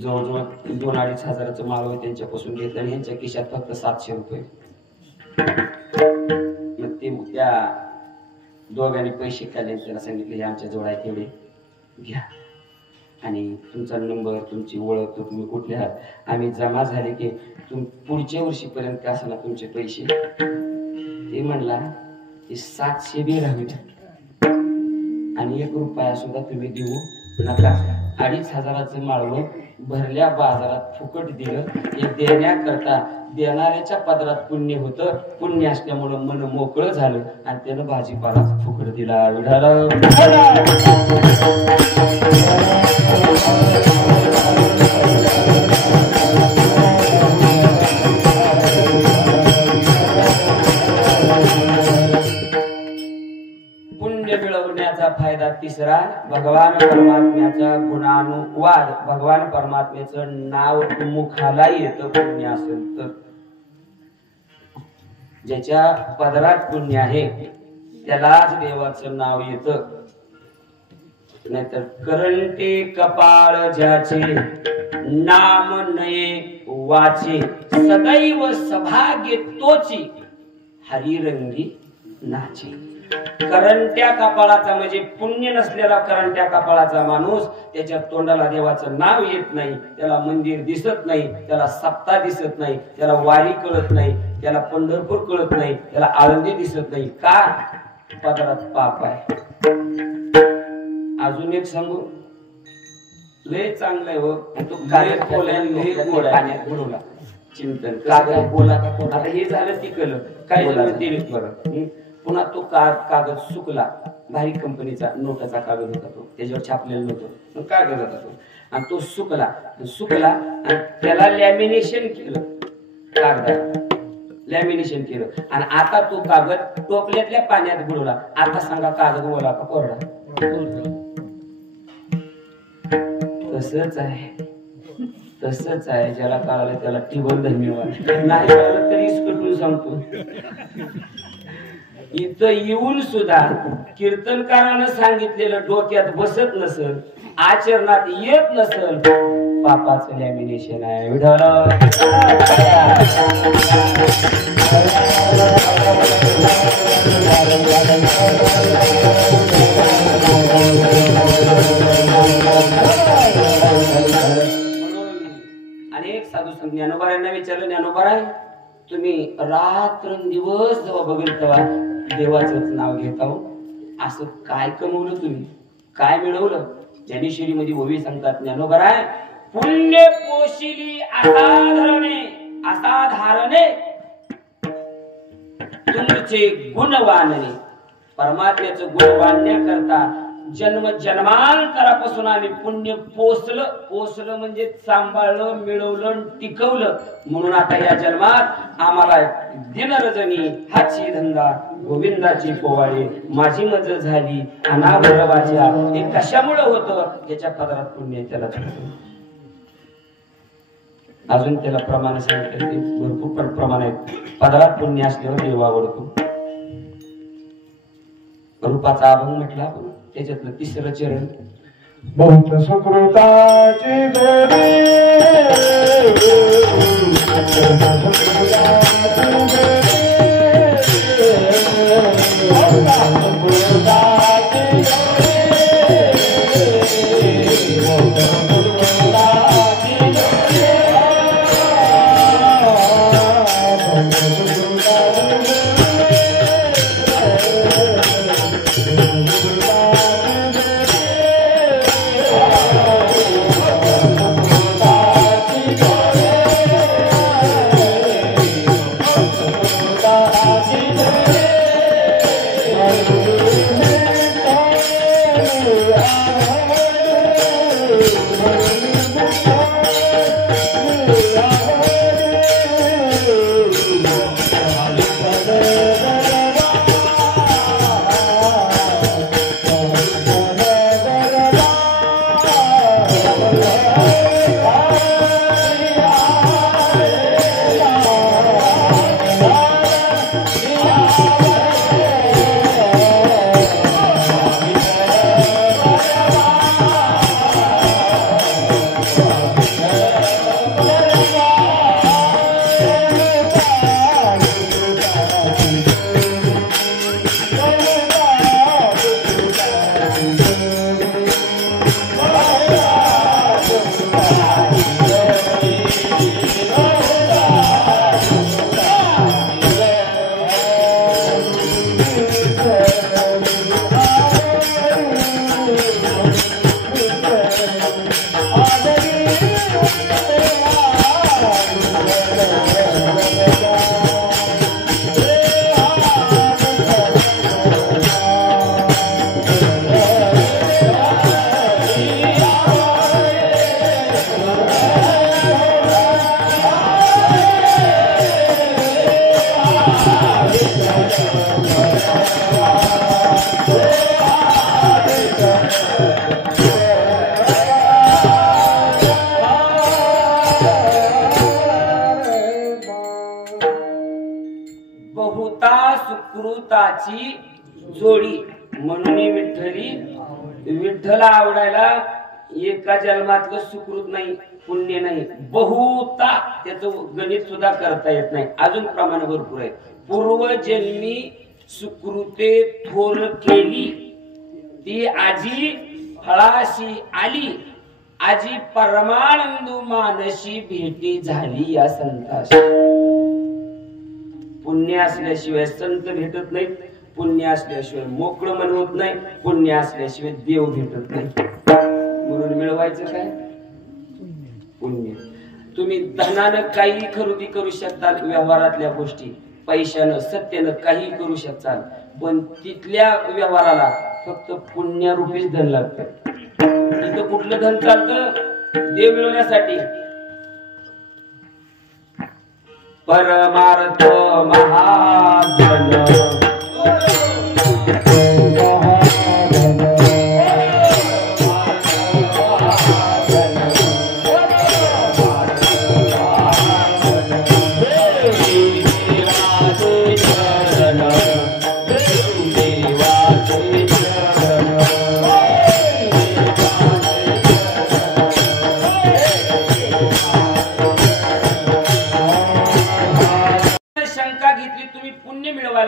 जवळजवळ 2-2.5 हजाराचं माळ त्यांच्यापासून घेतलं आणि यांच्या खिशात फक्त 700 रुपये मग ते त्या दोघांनी पैसे काढले त्याला सांगितले हे आमच्या जवळ आहे तेवढे घ्या आणि तुमचा नंबर तुमची ओळख तुम्ही कुठले आहात आम्ही जमा झाले की पुढच्या वर्षीपर्यंत का असणार तुमचे पैसे ते म्हणला ते 700 बी राहू द्या आणि 1 रुपया सुद्धा तुम्ही देऊ नका. 2500चं माळवं भरल्या बाजारात फुकट दिलं. हे देण्याकरता देणाऱ्याच्या पदरात पुण्य होतं. पुण्य असल्यामुळं मन मोकळं झालं आणि त्यानं भाजीपाला फुकट दिला. विढाला पुण्य मिळवण्याचा फायदा तिसरा, भगवान परमात्म्याचा गुणानुवाद. भगवान परमात्म्याचं नाव मुखाला येतं पुण्य असेल तर. ज्याच्या पदरात पुण्य आहे त्यालाच देवाचं नाव येतं. नाहीतर करंटे कपाळ ज्याचे नाम नये वाचे सदैव सभाग्य तोची हरिरंगी नाचे. करंट्या कपाळाचा म्हणजे पुण्य नसलेला करंट्या कपाळाचा माणूस, त्याच्या तोंडाला देवाचं नाव येत नाही, त्याला मंदिर दिसत नाही, त्याला सप्ताह दिसत नाही, त्याला वारी कळत नाही, त्याला पंढरपूर कळत नाही, त्याला आळंदी दिसत नाही. का? पदरात पाप आहे. अजून एक सांगू, लय चांगलं आहे हो. तो कागद बोलायला पाण्यात बुडवला चिंतन. कागद बोला आता हे झालं ती कल काय झालं ते बरं. पुन्हा तो कागद सुकला. भारी कंपनीचा नोटाचा कागद होता तो, त्याच्यावर छापलेला नव्हतं कागद होता तो. आणि तो सुकला आणि त्याला लॅमिनेशन केलं. कागदाला लॅमिनेशन केलं आणि आता तो कागद टोपल्यातल्या पाण्यात बुडवला. आता सांगा कागद ओला का कोरडा? तसंच आहे. ज्याला कळालं त्याला टिबल धन्यवाद, नाही कळालं तरी इसकटून सांगतो. इथं येऊन सुद्धा कीर्तनकारानं सांगितलेलं डोक्यात बसत नसल, आचरणात येत नसल, पापाचं लॅमिनेशन आहे. विढाला अनेक साधू संत ज्ञानोबारांना विचारलं, ज्ञानोबाराय तुम्ही रात्रंदिवस जेव्हा बघेल तेव्हा देवाचंच नाव घेता हो, असं काय कमवलं तुम्ही, काय मिळवलं? ज्ञानेश्वरी मध्ये ओवी सांगतात, ज्ञानोबाराय पुण्य पोशिली असाधारणे तुमचे गुणवानने. परमात्म्याचं गुण वाढण्याकरता जन्म जन्मांतरापासून आम्ही पुण्य पोसलं म्हणजे सांभाळलं, मिळवलं, टिकवलं. म्हणून आता या जन्मात आम्हाला दिनरजनी हाची धंदा गोविंदाची पोवाडे माझी मज झाली अनाभरवाच्या. हे कशामुळे होतं? त्याच्या पदरात पुण्य त्याला. अजून त्याला प्रमाण सांगितलं, भरपूर पण प्रमाण आहेत. पदरात पुण्य असल्यावर देव आवडतो. रूपाचा अभंग म्हटला आपण, त्याच्यातलं तिसरं चरण, बहुत सुकृताची जोडी बहुताची जोडी म्हणून विठ्ठली विठ्ठला आवडायला एका जन्मातलं सुकृत नाही, पुण्य नाही, बहुता त्याचं गणित सुद्धा करता येत नाही. अजून प्रमाण भरपूर आहे. पूर्वजन्मी सुकृते थोर केली ती आजी फळाशी आली, आजी परमानंदू मानशी भेटी झाली या संताशी. पुण्य असल्याशिवाय संत भेटत नाही, पुण्य असल्याशिवाय मोकळं मन होत नाही, पुण्य असल्याशिवाय देव भेटत नाही. म्हणून मिळवायचं काय? पुण्य. तुम्ही धनानं काही खरेदी करू शकता, व्यवहारातल्या गोष्टी पैशानं सत्यानं काही करू शकता, पण तिथल्या व्यवहाराला फक्त पुण्यारूपीच धन लागतं. तिथं कुठलं धन चालतं? देव मिळवण्यासाठी. परमार्थ महाधन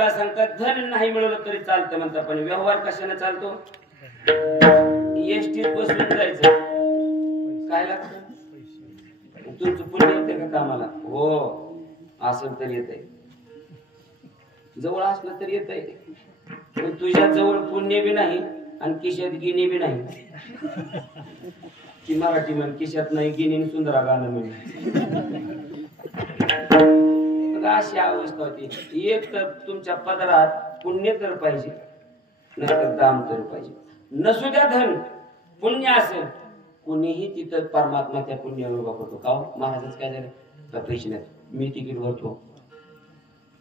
सांगतात. धन नाही मिळवलं तरी चालतं म्हणतात, पण व्यवहार कशाने चालतो? एसटीत बसून जायचं. काय लागतं? तुमचं पुण्य येते का कामाला? हो, असं तर येतंय. जवळ असलं तर येतंय, पण तुझ्या जवळ पुण्य बी नाही आणि खिशात गिनी बी नाही. की मराठी म्हण, खिशात नाही गिनी सुंदरा गाणं म्हण. अशी अवस्था होती. एक तर तुमच्या पदरात पुण्य तर पाहिजे, नाहीतर दाम तर पाहिजे. नसू द्या धन, पुण्य असेल, कुणीही तिथं परमात्मा त्या पुण्यावर उभा करतो. का महाराजच काय झालं? तर पैसे नाहीत, मी तिकीट भरतो.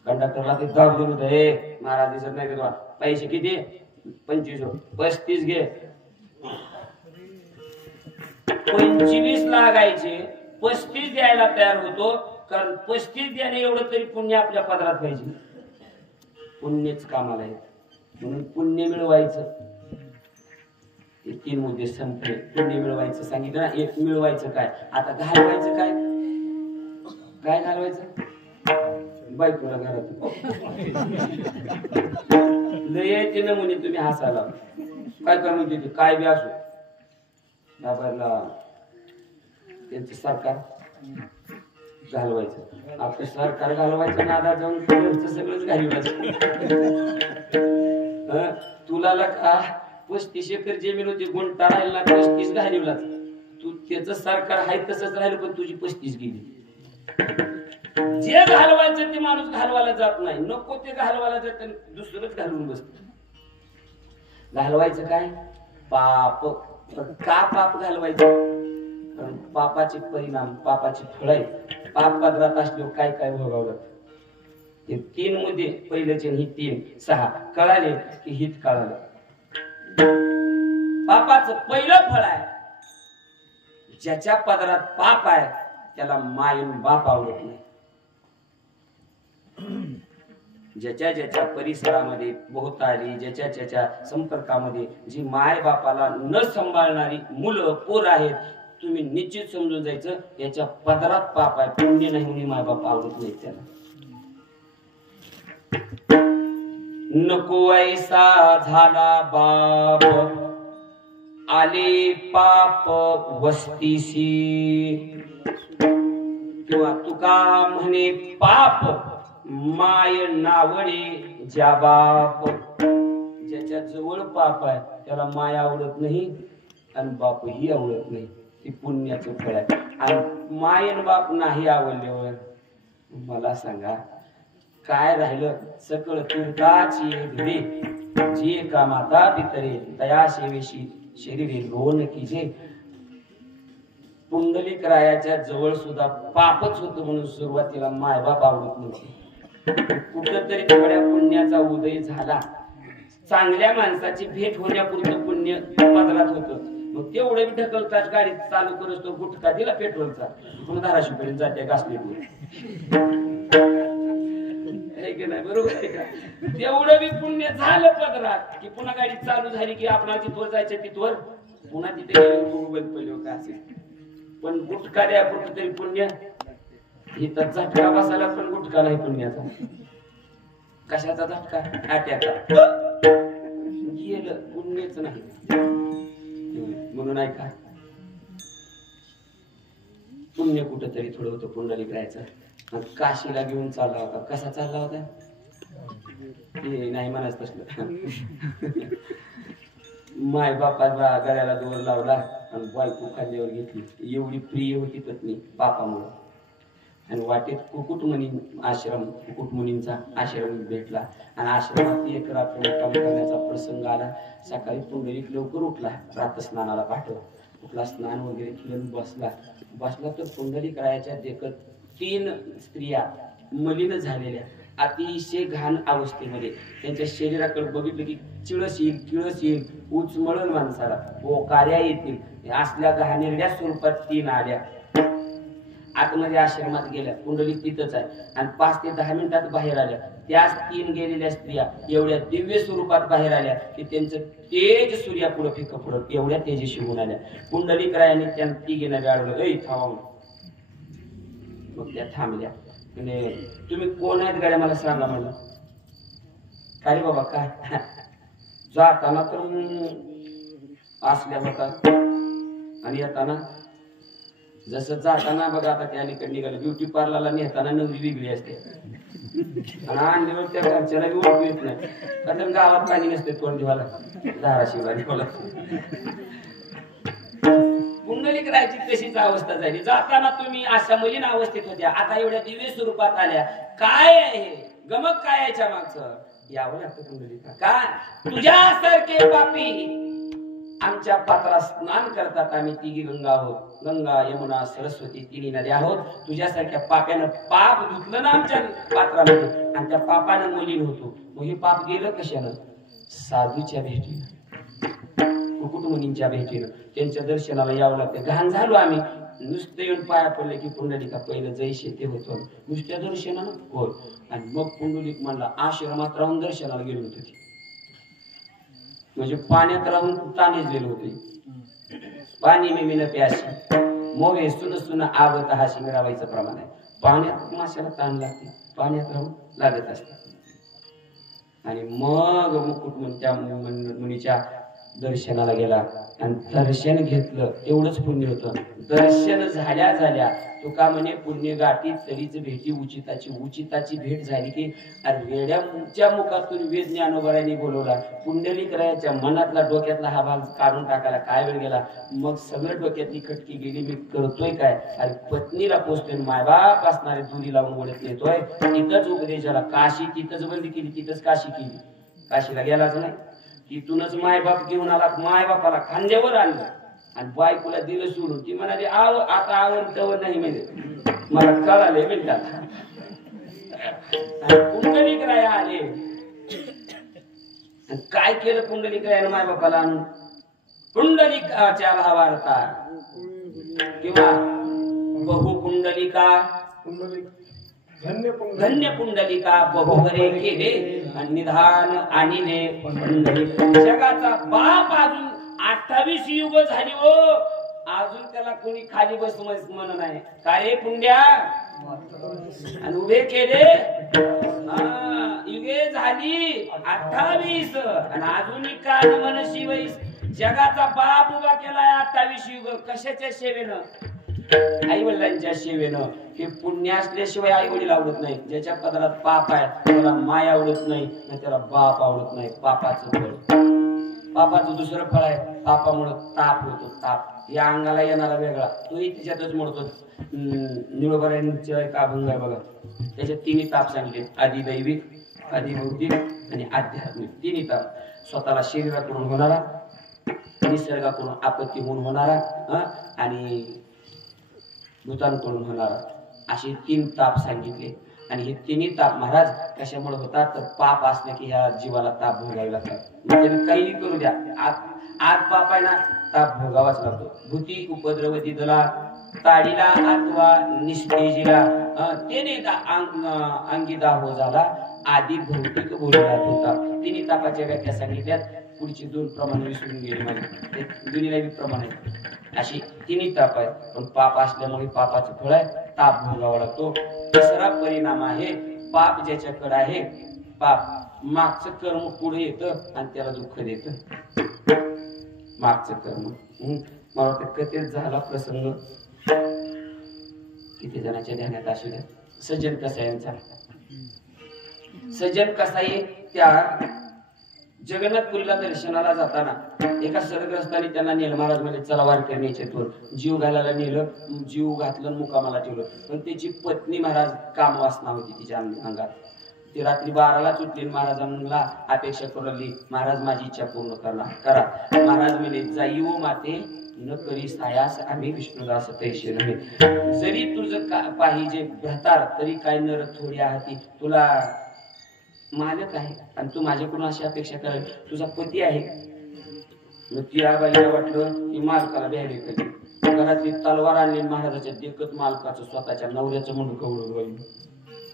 कंडक्टरला ते दाब देऊन होतं, हे महाराज दिसत नाही का? पैसे किती? 25. 35 घे. 25 लागायचे, 35 द्यायला तयार होतो. कारण 35 द्याने एवढं तरी पुण्य आपल्या पदरात पाहिजे. पुण्यच कामाला आहे. म्हणून पुण्य मिळवायचं. हे 3 मुद्दे संपले. पुण्य मिळवायचं सांगितलं ना. एक मिळवायचं काय? आता घालवायचं काय? काय घालवायचं? बायकोला घरात लय यायचे नमुने तुम्ही हसायला. काय काय म्हणते? काय बी असो बाबाला त्यांचं सरकार घालवायचं. आपलं सरकार घालवायचं, नादा जाऊन सगळंच घालवायचं. तुला का 35 एकर जमीन होती, गुंठा राहिला 35 घालवलाच. तू त्याचं सरकार आहे तसंच राहिलं, पण तुझी 35 गेली. जे घालवायचं ते माणूस घालवायला जात नाही, नको ते घालवायला जात, दुसरंच घालून बसत. घालवायचं काय? पाप. का पाप घालवायचं? कारण पापाचे परिणाम, पापाची फळ आहेत. पाप पदरात असल्यावर काय काय भोगावं. हे 3 मुद्दे पहिलेचे, ही 3 6 कळाले की हित कळालं. पापाचं पहिलं फळ आहे, ज्याच्या पदरात पाप आहे त्याला मायन बाप आवडत नाही. ज्याच्या ज्याच्या परिसरामध्ये भोवताली, ज्याच्या ज्याच्या संपर्कामध्ये जी माय बापाला न सांभाळणारी मुलं पोर आहेत, तुम्ही निश्चित समजून जायचं याच्या पदरात पाप आहे. पुण्य नाही म्हणून माय बाप आवडत नाही त्याला. नको ऐसा झाला बाप, आले पाप वस्तीसी. किंवा तुका म्हणे पाप माय नावडे ज्या बाप. ज्याच्या जवळ पाप आहे त्याला माय आवडत नाही आणि बाप ही आवडत नाही. ती पुण्याचं फळ आहे. आणि मायन बाप नाही आवडल्यावर मला सांगा काय राहिलं? सकळ तीर्थाची घडे, जे का माता पितरे तया सेवेशी शरीरे रोन कीजे. पुंडलिक रायाच्या जवळ सुद्धा पापच होतं म्हणून सुरुवातीला मायबाप आवडत नव्हते. कुठंतरी थोड्या पुण्याचा उदय झाला, चांगल्या माणसाची भेट होण्यापुरतं पुण्य पदरात होतं. मग तेवढे ढकलतात, गाडी चालू करत तो गुटखा दिला पेट्रोलचा, मग धाराशिवपर्यंत जाते घासले. आहे की नाही, बरोबर आहे का? तेवढं बी पुण्य झालं पदरात की पुन्हा गाडी चालू झाली की आपणाला तिथवर जायचं तिथवर पुन्हा तिथे बंद पडले का असेल. पण गुटखा द्या कुठेतरी पुण्य इथं झटका बसायला पण गुटखा नाही पुण्याचा. कशाचा झटका? आट्याचा. गेलं पुण्यच नाही. म्हणून ऐका पुण्य कुठंतरी थोडं होतं पुंडलिक राहायचं. काशीला घेऊन चालला होता. कसा चालला होता हे नाही म्हणायचं तसलं. माय बापा गळ्याला दोर लावला आणि बायको खांद्यावर घेतली. एवढी प्रिय होती पत्नी बापामुळं. आणि वाटेत कुकुटमुनी आश्रम कुकुटमुनींचा आश्रम भेटला आणि आश्रमात एक रात्र मुक्काम करण्याचा प्रसंग आला. सकाळी पुंडलिक लवकर उठला. प्रातस्नानाला पाठवला. उठला, स्नान वगैरे केलं, बसला तर पुंडलिक रायाच्या देखत 3 स्त्रिया मलिन झालेल्या अतिशय घाण अवस्थेमध्ये त्यांच्या शरीराकडे बघितलं की चिळस येईल उचमळण माणसाला ओकार्या येतील असल्या घाणेरड्या स्वरूपात 3 आल्या. आतमध्ये आश्रमात गेल्या. पुंडलिक तिथंच आहे आणि 5 ते 10 मिनिटात बाहेर आल्या. त्याच 3 गेलेल्या स्त्रिया एवढ्या दिव्य स्वरूपात बाहेर आल्या की त्यांचं तेज सूर्यापुढं फिकं पडत एवढ्या तेजस्वी होऊन आल्या. पुंडलिक रायाने त्या 3 घेणारे अडवलं, ऐ थांबा. मग त्या थांबल्या. म्हणजे तुम्ही कोण आहेत गाड्या मला सांगा म्हणलं. काय बाबा काय जाताना तर असल्या होता आणि येताना जसं जाताना बघा आता त्या अलीकडे निघालं. ब्युटी पार्लरला नेताना नवरी वेगळी असते आणि आणल्यावर त्या घरच्याला बी ओळखू येत नाही. कारण गावात पाणी नसते तोंड देवाला धाराशिवाय मला. पुंडलिक राहायची तशीच अवस्था झाली. जाताना तुम्ही अशा मलिन अवस्थेत होत्या, आता एवढ्या दिव्य स्वरूपात आल्या. काय आहे गमक? काय याच्या मागचं? यावं लागतं पुंडलिका. काय तुझ्यासारखे पापी आमच्या पात्रात स्नान करतात. आम्ही 3 गंगा आहोत. गंगा, यमुना, सरस्वती 3 नद्या आहोत. तुझ्यासारख्या पाप्यानं पाप धुतलं ना आमच्या पात्रामध्ये आणि त्या पापानं मलिन होतो. मग हे पाप गेलं कशानं? साधूच्या भेटीनं, कुकुटमुनींच्या भेटीनं. त्यांच्या दर्शनाला यावं लागतं. घाण झालो आम्ही. नुसतं येऊन पाया पडले की पुंडलिका पहिलं जैसे ते होतो नुसत्या दर्शनानं होय. आणि मग पुंडलिक म्हणला आश्रमात राहून दर्शनाला गेलो होते. म्हणजे पाण्यात राहून ताणीच गेलो होते. पाणी मिळणं प्याशी मोवे सुन सुन आवत हा शिंगराबाईचं प्रमाण आहे. पाण्यात माशाला ताण लागते, पाण्यात राहून लागत असते. आणि मग मुकुट त्या मुनीच्या दर्शनाला गेला आणि दर्शन घेतलं. एवढंच पुण्य होतं. दर्शन झाल्या तुका म्हणे पुण्य गाठी तरीच भेटी उचिताची भेट झाली की रेड्याच्या मुखातून वेद ज्ञानोबरांनी बोलवला. पुंडलिक रायाच्या मनातला डोक्यातला हा भाग काढून टाकायला काय वेळ गेला. मग सगळं डोक्यातली खटकी गेली. मी करतोय काय? अरे पत्नीला पोचतोय, मायबाप असणारे दुरी लावून वळत येतोय. तिथंच उपदेशाला काशी तिथंच बंदी केली, तिथंच काशी केली. काशीला गेलाच नाही. तिथूनच मायबाप घेऊन आला. मायबापाला खांद्यावर आणलं आणि बायकोला दिलं सोडून. ती म्हणाली आता आवडतं नाही म्हणजे मला कळाले मिळतात. पुंडलिक राया आले. काय केलं पुंडलिक रायानं मायबापाला आणून? पुंडलिकाच्या भावार्था किंवा बहु पुंडलिका धन्य पुंडलिका बहुबरे केले निधान आणिले पुंडलिक. जगाचा बाप अजून 28 युग झाली हो, अजून त्याला कोणी खाली बस म्हणत नाही. काय पुंड्या आणि उभे केले युगे झाली 28 आणि अजून काय म्हण शिवईस. जगाचा बाप उभा केलाय 28 युग. कशाच्या सेवेनं? आई वडिलांच्या सेवेनं. हे पुण्य असल्याशिवाय आई वडील आवडत नाही. ज्याच्या पदरात पाप आहे त्याला माय आवडत नाही, त्याला बाप आवडत नाही. पापाचं फळ, पापाचं दुसरं फळ आहे. पापामुळे ताप होतो. ताप या अंगाला येणारा वेगळा तोही तिच्यातच मोडतो. निळोबरांचा एक अभंग आहे बघा, त्याच्यात 3 ताप सांगितले. आदिदैविक, आदिभौतिक आणि आध्यात्मिक. 3 ताप. स्वतःला शरीराकडून होणारा, निसर्गाकडून आपत्ती होऊन होणारा आणि भूतांकडून होणारा, असे 3 ताप सांगितले. आणि हे 3 ताप महाराज कशामुळे होतात तर पाप असले की ह्या जीवाला ताप भोगावे लागतात. म्हणजे काही करू द्या, आज पाप आहे ना, ताप भोगावाच लागतो. भूती उपद्रव दिदला ताडीला अथवा निस्तेजीला तेने अंगी दाहो झाला. आधी भौतिक बोलण्यात होता. तिन्ही तापाच्या व्याख्या सांगितल्यात. पुढची 2 प्रमाण विसरून गेली म्हणजे ते दुनियाला बी प्रमाण आहे. अशी तिन्ही ताप आहेत. पण पाप असल्यामुळे पापाचं फळ आहे, ताप भोगावा लागतो. तिसरा परिणाम आहे पाप ज्याच्याकडे आहे, पाप मागचं कर्म पुढे येतं आणि त्याला दुःख देतं. मागचं कर्म मला वाटतं कथेत झाला प्रसंग, किती जणांच्या ध्यानात असू द्या. सज्जन कसाईंचा. सज्जन कसाई त्या जगन्नाथपुरीला दर्शनाला जाताना एका सदग्रस्ताने त्यांना नेलं. महाराज म्हणजे चला वारकरी न्यायचे. जीव घालायला नेलं, जीव घातलं, मुकामाला ठेवलं. पण त्याची पत्नी महाराज कामवासना होती तिच्या अंगात. ती रात्री 12लाच उठली. महाराजांना अपेक्षा करू महाराज माझी इच्छा पूर्ण करा. महाराज म्हणे जाईव माते न करी सायास आम्ही विष्णुदास पैसे नव्हे. जरी तुझं पाहिजे भ्रतार तरी काय नर थोडी आहाती. तुला मालक आहे आणि तू माझ्याकडून अशी अपेक्षा करावी. तुझा पती आहे. मग ती आबाईला वाटलं की मालकाला द्यायला कधी घरातली तलवार आणली. महाराजाच्या देखत मालकाचं स्वतःच्या नवऱ्याचं मुंडकं उडवून राहिलं.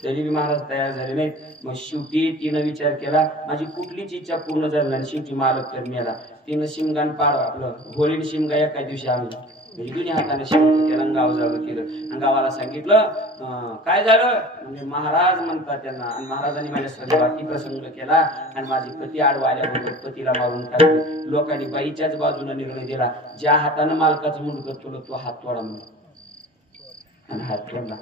तरी महाराज तयार झाले नाहीत. मग शेवटी तिनं विचार केला माझी कुठलीच इच्छा पूर्ण झाली नाही. शेवटी मालक तर मेला. तिनं शिमगान पाड आपलं होळीने शिमगा एका दिवशी आणला. म्हणजे दोन्ही हाताने शिमग केलं, गाव जागं केलं आणि गावाला सांगितलं काय झालं म्हणजे महाराज म्हणतात त्यांना. आणि महाराजांनी माझ्या सर्वाती प्रसंग केला आणि माझी पती आडवा आल्याबरोबर पतीला मारून टाकलं. लोकांनी बाईच्याच बाजूने निर्णय दिला ज्या हाताने मालकाचं मुंडकं तुला तो हात तोडा म्हणून आणि हात तोडला.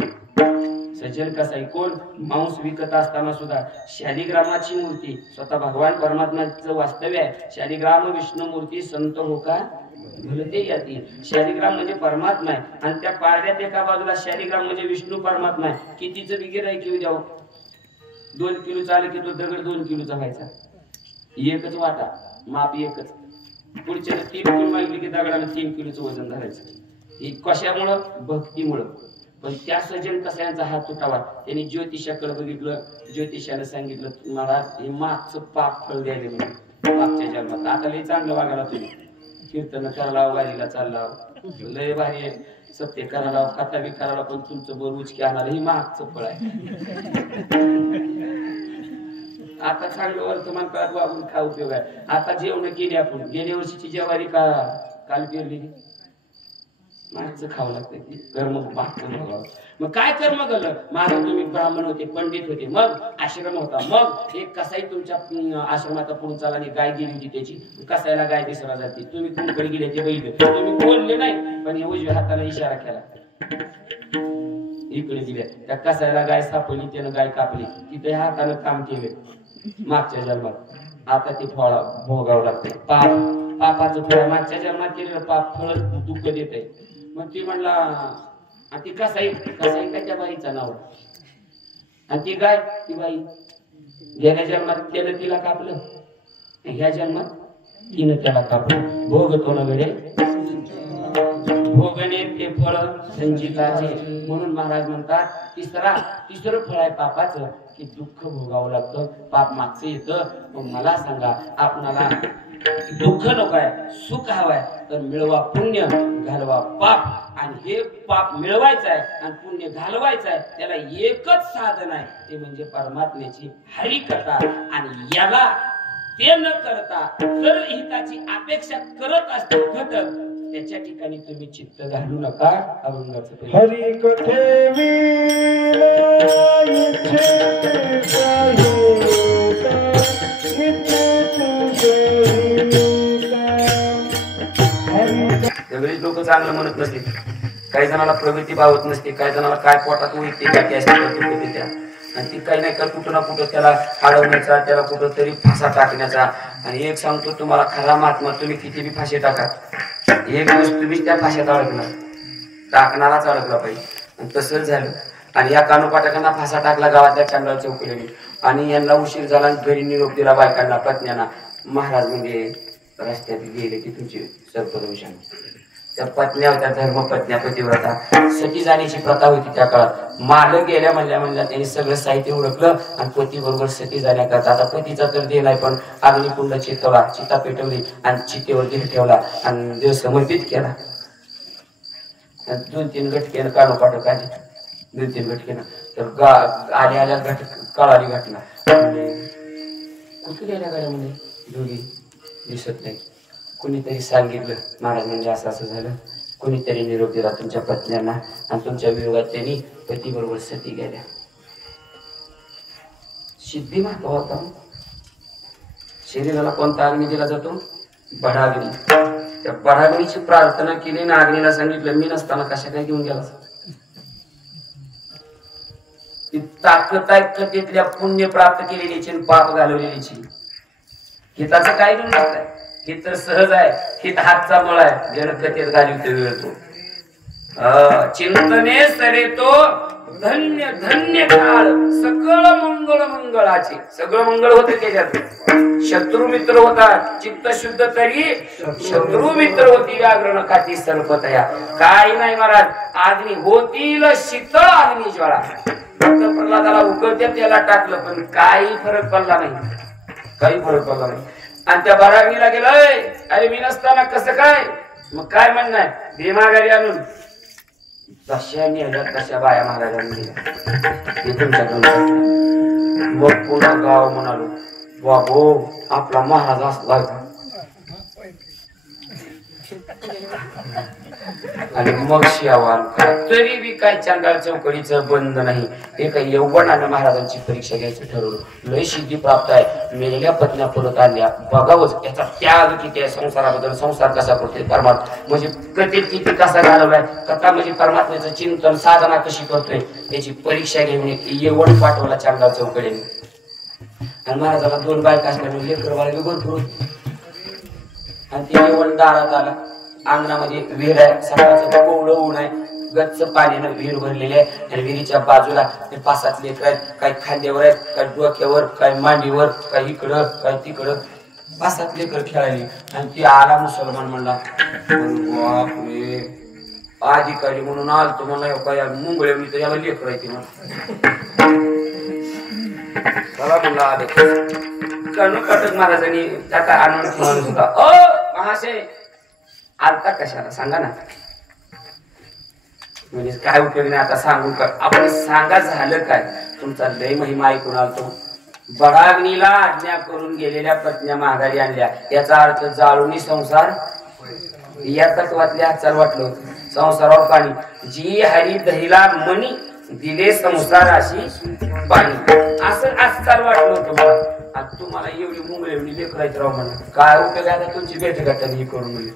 सज्जन कसाई कोण मांस विकत असताना सुद्धा शालिग्रामाची मूर्ती स्वतः भगवान परमात्म्याचं वास्तव्य आहे. शालिग्राम विष्णू मूर्ती संत हो का भलते याती. शालिग्राम म्हणजे परमात्मा आहे आणि त्या पारड्यात एका बाजूला शालिग्राम म्हणजे विष्णू परमात्मा आहे. कितीचं बिगेर आहे की द्यावं. 2 किलोचा आलं की तो दगड 2 किलोचा व्हायचा. एकच वाटा माप एकच. पुढच्या 3 किलो मागली की दगडाला 3 किलोचं वजन धरायचं. ही कशामुळं भक्तीमुळं. पण त्या सज्जन कसायांचा हात तुटावा. त्यांनी ज्योतिषाकडे बघितलं. ज्योतिषाने सांगितलं महाराज हे मागचं पाप फळ द्यायला म्हणजे मागच्या जन्मात. आता लय चांगलं वागायला तुम्ही कीर्तन करायला वारीला चालला लय भारी सत्य करायला खाता बी करायला पण तुमचं बरूच की आणायला हे मागचं फळ आहे. आता चांगलं वर्तमान काळात वागून काय उपयोग आहे. आता जेवण केली आपण. गेल्या वर्षीची ज्वारी का काल पेरली मागचं खावं लागतं. कर्म मागचं बघावं. मग काय कर्म केलं. माझं तुम्ही ब्राह्मण होते, पंडित होते, मग आश्रम होता, मग एक कसाई तुमच्या आश्रमाचा पुढे चाला आणि गाय गेली होती त्याची. कसायला गाय दिसला जाते. तुम्ही कुणकडे गेले ते बघितलं. तुम्ही बोलले नाही पण उजव्या हाताला इशारा केला इकडे दिल्या. त्या कसायला गाय सापडली. त्यानं गाय कापली. तिथे हातानं काम केलं मागच्या जन्मात. आता ते फळ भोगावं लागते. पापाचं फळ मागच्या जन्मात केलेलं पाप फळ दुःख देत आहे. मग ती म्हणला ती कसाई काय त्या बाईचं नाव आणि ती गाय ती बाई. गेल्या जन्मात त्यानं तिला कापलं, ह्या जन्मात तिनं त्याला कापलं. भोगतो ना वेळे भोगणे ते फळ संचिताचे. म्हणून महाराज म्हणतात तिसरं फळ आहे पापाचं की दुःख भोगावं लागतं. पाप मागचं येतं. मग मला सांगा आपणाला दुःख नको आहे, सुख हवंय तर मिळवा पुण्य, घालवा पाप. आणि हे पाप मिळवायचं आहे आणि पुण्य घालवायचं आहे त्याला एकच साधन आहे ते म्हणजे परमात्म्याची हरिकथा. आणि याला ते न करता जर हिताची अपेक्षा करत असतो घटक त्याच्या ठिकाणी तुम्ही चित्त घालू नका. अभंगाचं हरिकथे सगळेच लोक चांगलं म्हणत नसते. काही जणाला प्रगती पावत नसते. काही जणाला काय पोटात वैते त्या आणि ती काही नाही का कुठं ना कुठं त्याला अडवण्याचा, त्याला कुठं तरी फासा टाकण्याचा. आणि एक सांगतो तुम्हाला खरा महात्मा तुम्ही किती बी फाशी टाका एक दिवस तुम्ही त्या फाशात अडकला, टाकणाराच अडकला पाहिजे. आणि तसंच झालं. आणि या कानोपाटकांना फासा टाकला गावातल्या चांगला चौकडीने. आणि यांना उशीर झाला आणि घरी निरोप दिला बायकांना पत्न्यांना. महाराज म्हणजे रस्त्यात गेले की तुमची सर्पदंशान. त्या पत्न्या होत्या धर्मपत्न्या पतिव्रता. सती जाण्याची प्रथा होती त्या काळात. मालक गेल्या म्हणल्या त्यांनी सगळं साहित्य उरकलं आणि पती बरोबर सती जाण्याकरता. आता पतीचा तर देह नाही पण अग्निकुंड चितवला, चिता पेटवली आणि चितेवर देह ठेवला आणि देव समर्पित केला. 2-3 गटकेनं कानोपाटक आले. 2-3 गटकेनं तर आल्या आल्या कळाली घटना. कुठे गेल्या गाड्या म्हणजे दोघी दिसत नाही. कुणीतरी सांगितलं महाराज म्हणजे असं असं झालं. कुणीतरी निरोप दिला तुमच्या पत्न्यांना आणि तुमच्या विरोधात त्यांनी पती बरोबर सती गेल्या. सिद्धी महत्वाचा. शरीराला कोणता अग्नी दिला जातो? बडाग्नी. त्या बडाग्नीची प्रार्थना केली ना अग्नीला सांगितलं मी नसताना कशा काय घेऊन गेला. ती ताकद आहे कथेतल्या पुण्य प्राप्त केलेलीची पाप घालवलेलीची. हिताचं काय घेऊन नसतंय. हित तर सहज आहे. हित हातचा मळ आहे. जण कथेत घालवतो वेळ तो चिंतने सरे तो धन्य धन्य काळ सकळ मंगळ मंगळाचे. सगळं मंगळ होते त्याच्यात. शत्रू मित्र होता चित्त शुद्ध तरी शत्रू मित्र होती व्याघ्रण खाती सर्पतया. काही नाही महाराज अग्नी होतील शीतळ अग्नी ज्वाळा. प्रल्हादाला उकळत्या त्याला टाकलं पण काही फरक पडला नाही. काही फरक पडला नाही. आणि त्या बरागणीला गेलाय अरे मी नसताना कसं काय. मग काय म्हणणार भीमाघारी आणून तशा नेल्या तशा बाया महाराजांनी दिल्या. मग पुन्हा गाव म्हणालो बाबो आपला महाराज असला आणि मग शिवाल तरी बी काय चांडाळ चौकडीचं बंद नाही. हे काही यौवनानं महाराजांची परीक्षा घ्यायचं ठरवलं. लय सिद्धी प्राप्त आहे. मेलेल्या पत्न्या परत आणल्या. बघावंच याचा त्याग किती आहे संसाराबद्दल. संसार कसा करतोय परमात्मा म्हणजे कथेत किती कसा घालवलाय. कथा म्हणजे परमात्म्याचं चिंतन साधना कशी करतोय याची परीक्षा घेऊन यवण पाठवला चांडाळ चौकडीने. आणि महाराजाला 2 बायका असल्यामुळे लेकर बाळ भरपूर. आणि ते यवण दारात आला. अंगणामध्ये विहीर आहे. सकाळचं कोवळं ऊन आहे. गच्च पाण्यानं विहीर भरलेली आहे. आणि विहिरीच्या बाजूला 5-7 लेकर आहेत. काही खांद्यावर आहेत, काही डोक्यावर, काही मांडीवर, काही इकडं काही तिकडं 5-7 लेकर खेळायली. आणि ती आला मुसलमान म्हणला बापरे अधिकारी म्हणून आलतो म्हणला काय मुंबळे मी तर याला लेकर आहे ती मला म्हणला आले कर्णकटक महाराजांनी त्याचा आनंद माणूस होता. ओ महाशय आलता कशाला सांगा ना. म्हणजे काय उपयोग नाही आता सांगून कर. आपण सांगा झालं काय. तुमचा लय महिमा ऐकून आलतो. बडाग्नीला आज्ञा करून गेलेल्या पत्न्या माघारी आणल्या. याचा अर्थ जाळूनी संसार या तत्वातल्या हातचाल वाटलं होतं. संसारावर पाणी जी हरी दहीला मनी दिले संसाराशी पाणी असं आजकाल वाटलं होतं मला. आता तुम्हाला एवढी मुंगळी एवढी लेकरायचं राव म्हणा काय उपयोग आता तुमची भेट गाठा ही करून म्हणजे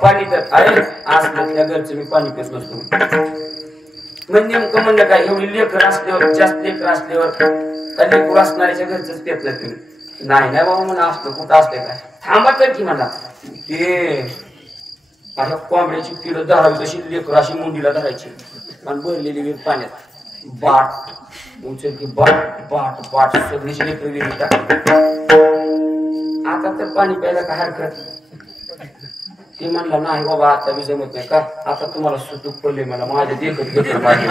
पाणी तर अरे आज त्या घरचं मी पाणी पित नसतो. म्हणजे नेमकं म्हणलं काय एवढी लेकर असल्यावर जास्त लेकर असल्यावर का लेकर असणाऱ्याच्या घरच पेत नाही तुम्ही. नाही बाबा म्हणा असतं कुठं असतंय काय थांबा तर की म्हणा. ते अशा कोंबड्याची पिलं धरावी तशी लेकर अशी मुंडीला धरायची आणि भरलेली विहीर पाण्यात बाट उचल की बाट बाट बाट सगळीची लेकर विहीर. आता तर पाणी प्यायला काय हरकत. ते म्हणला नाही बाबा आता मी जमत नाही का आता तुम्हाला सुतूक पडले मला माझ्या देखत लेकर मारली.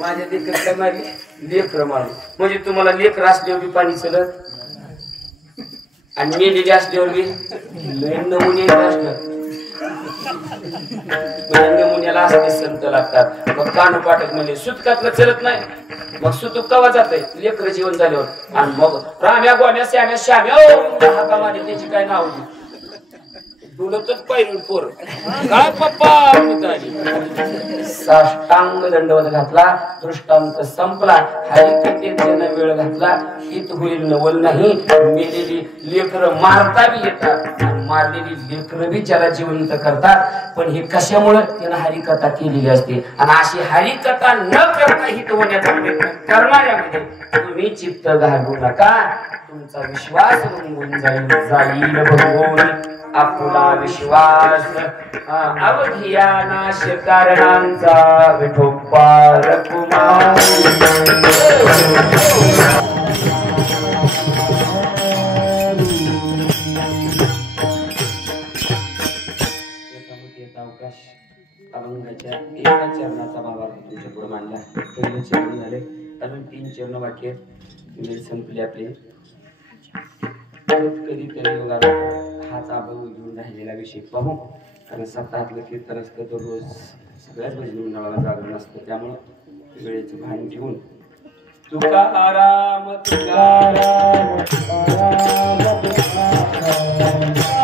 माझ्या देखत काय मारली लेकर मारली. म्हणजे तुम्हाला लेकर असल्यावर बी पाणी चलत आणि मेलेली असल्यावर बी लय नमुने असलं. नमुन्याला असते संत लागतात. मग कान पाठक म्हणजे सुतकातलं चलत नाही. मग सुतूक कवा जातंय लेकर जीवन झाल्यावर. आणि मग राम्या गोम्या श्याम्या श्याम्या हाका मारली त्याची काय नाव होती डुलतच पाहिजे पोर काय पप्पा साष्टांग दंडवत घातला. दृष्टांत संपला. हरिकथेचा वेळ घातला. हित होईल नवल नाही. मेलेली लेकर मारता बी येतात आणि मारलेली लेकर बी ज्याला जिवंत करतात. पण हे कशामुळे त्यानं हरिकथा केलेली असते. आणि अशी हरिकथा न करता हित होण्याचा प्रयत्न करणाऱ्यामध्ये तुम्ही चित्त घालू नका. तुमचा विश्वास रंगून जाईल भगवून आपला विश्वास अवधिया नाश कारणांचा विठोबा रकुमार. अवकाश अभंगाच्या एका चरणाचा भावार्थ तुमच्या पुढे मांडला. पहिलं चरण झाले अजून 3 चरण वाक्य संपले आपले. कधीतरी हाच अभंग घेऊन राहिलेला विषय पाहू. कारण सप्ताहातलं कीर्तन असतं दररोज सगळ्याच भजनी मंडळाला जागरण असतं त्यामुळं वेळेचं भान ठेवून तुकाराम तुकाराम तुकाराम तुकाराम तुकाराम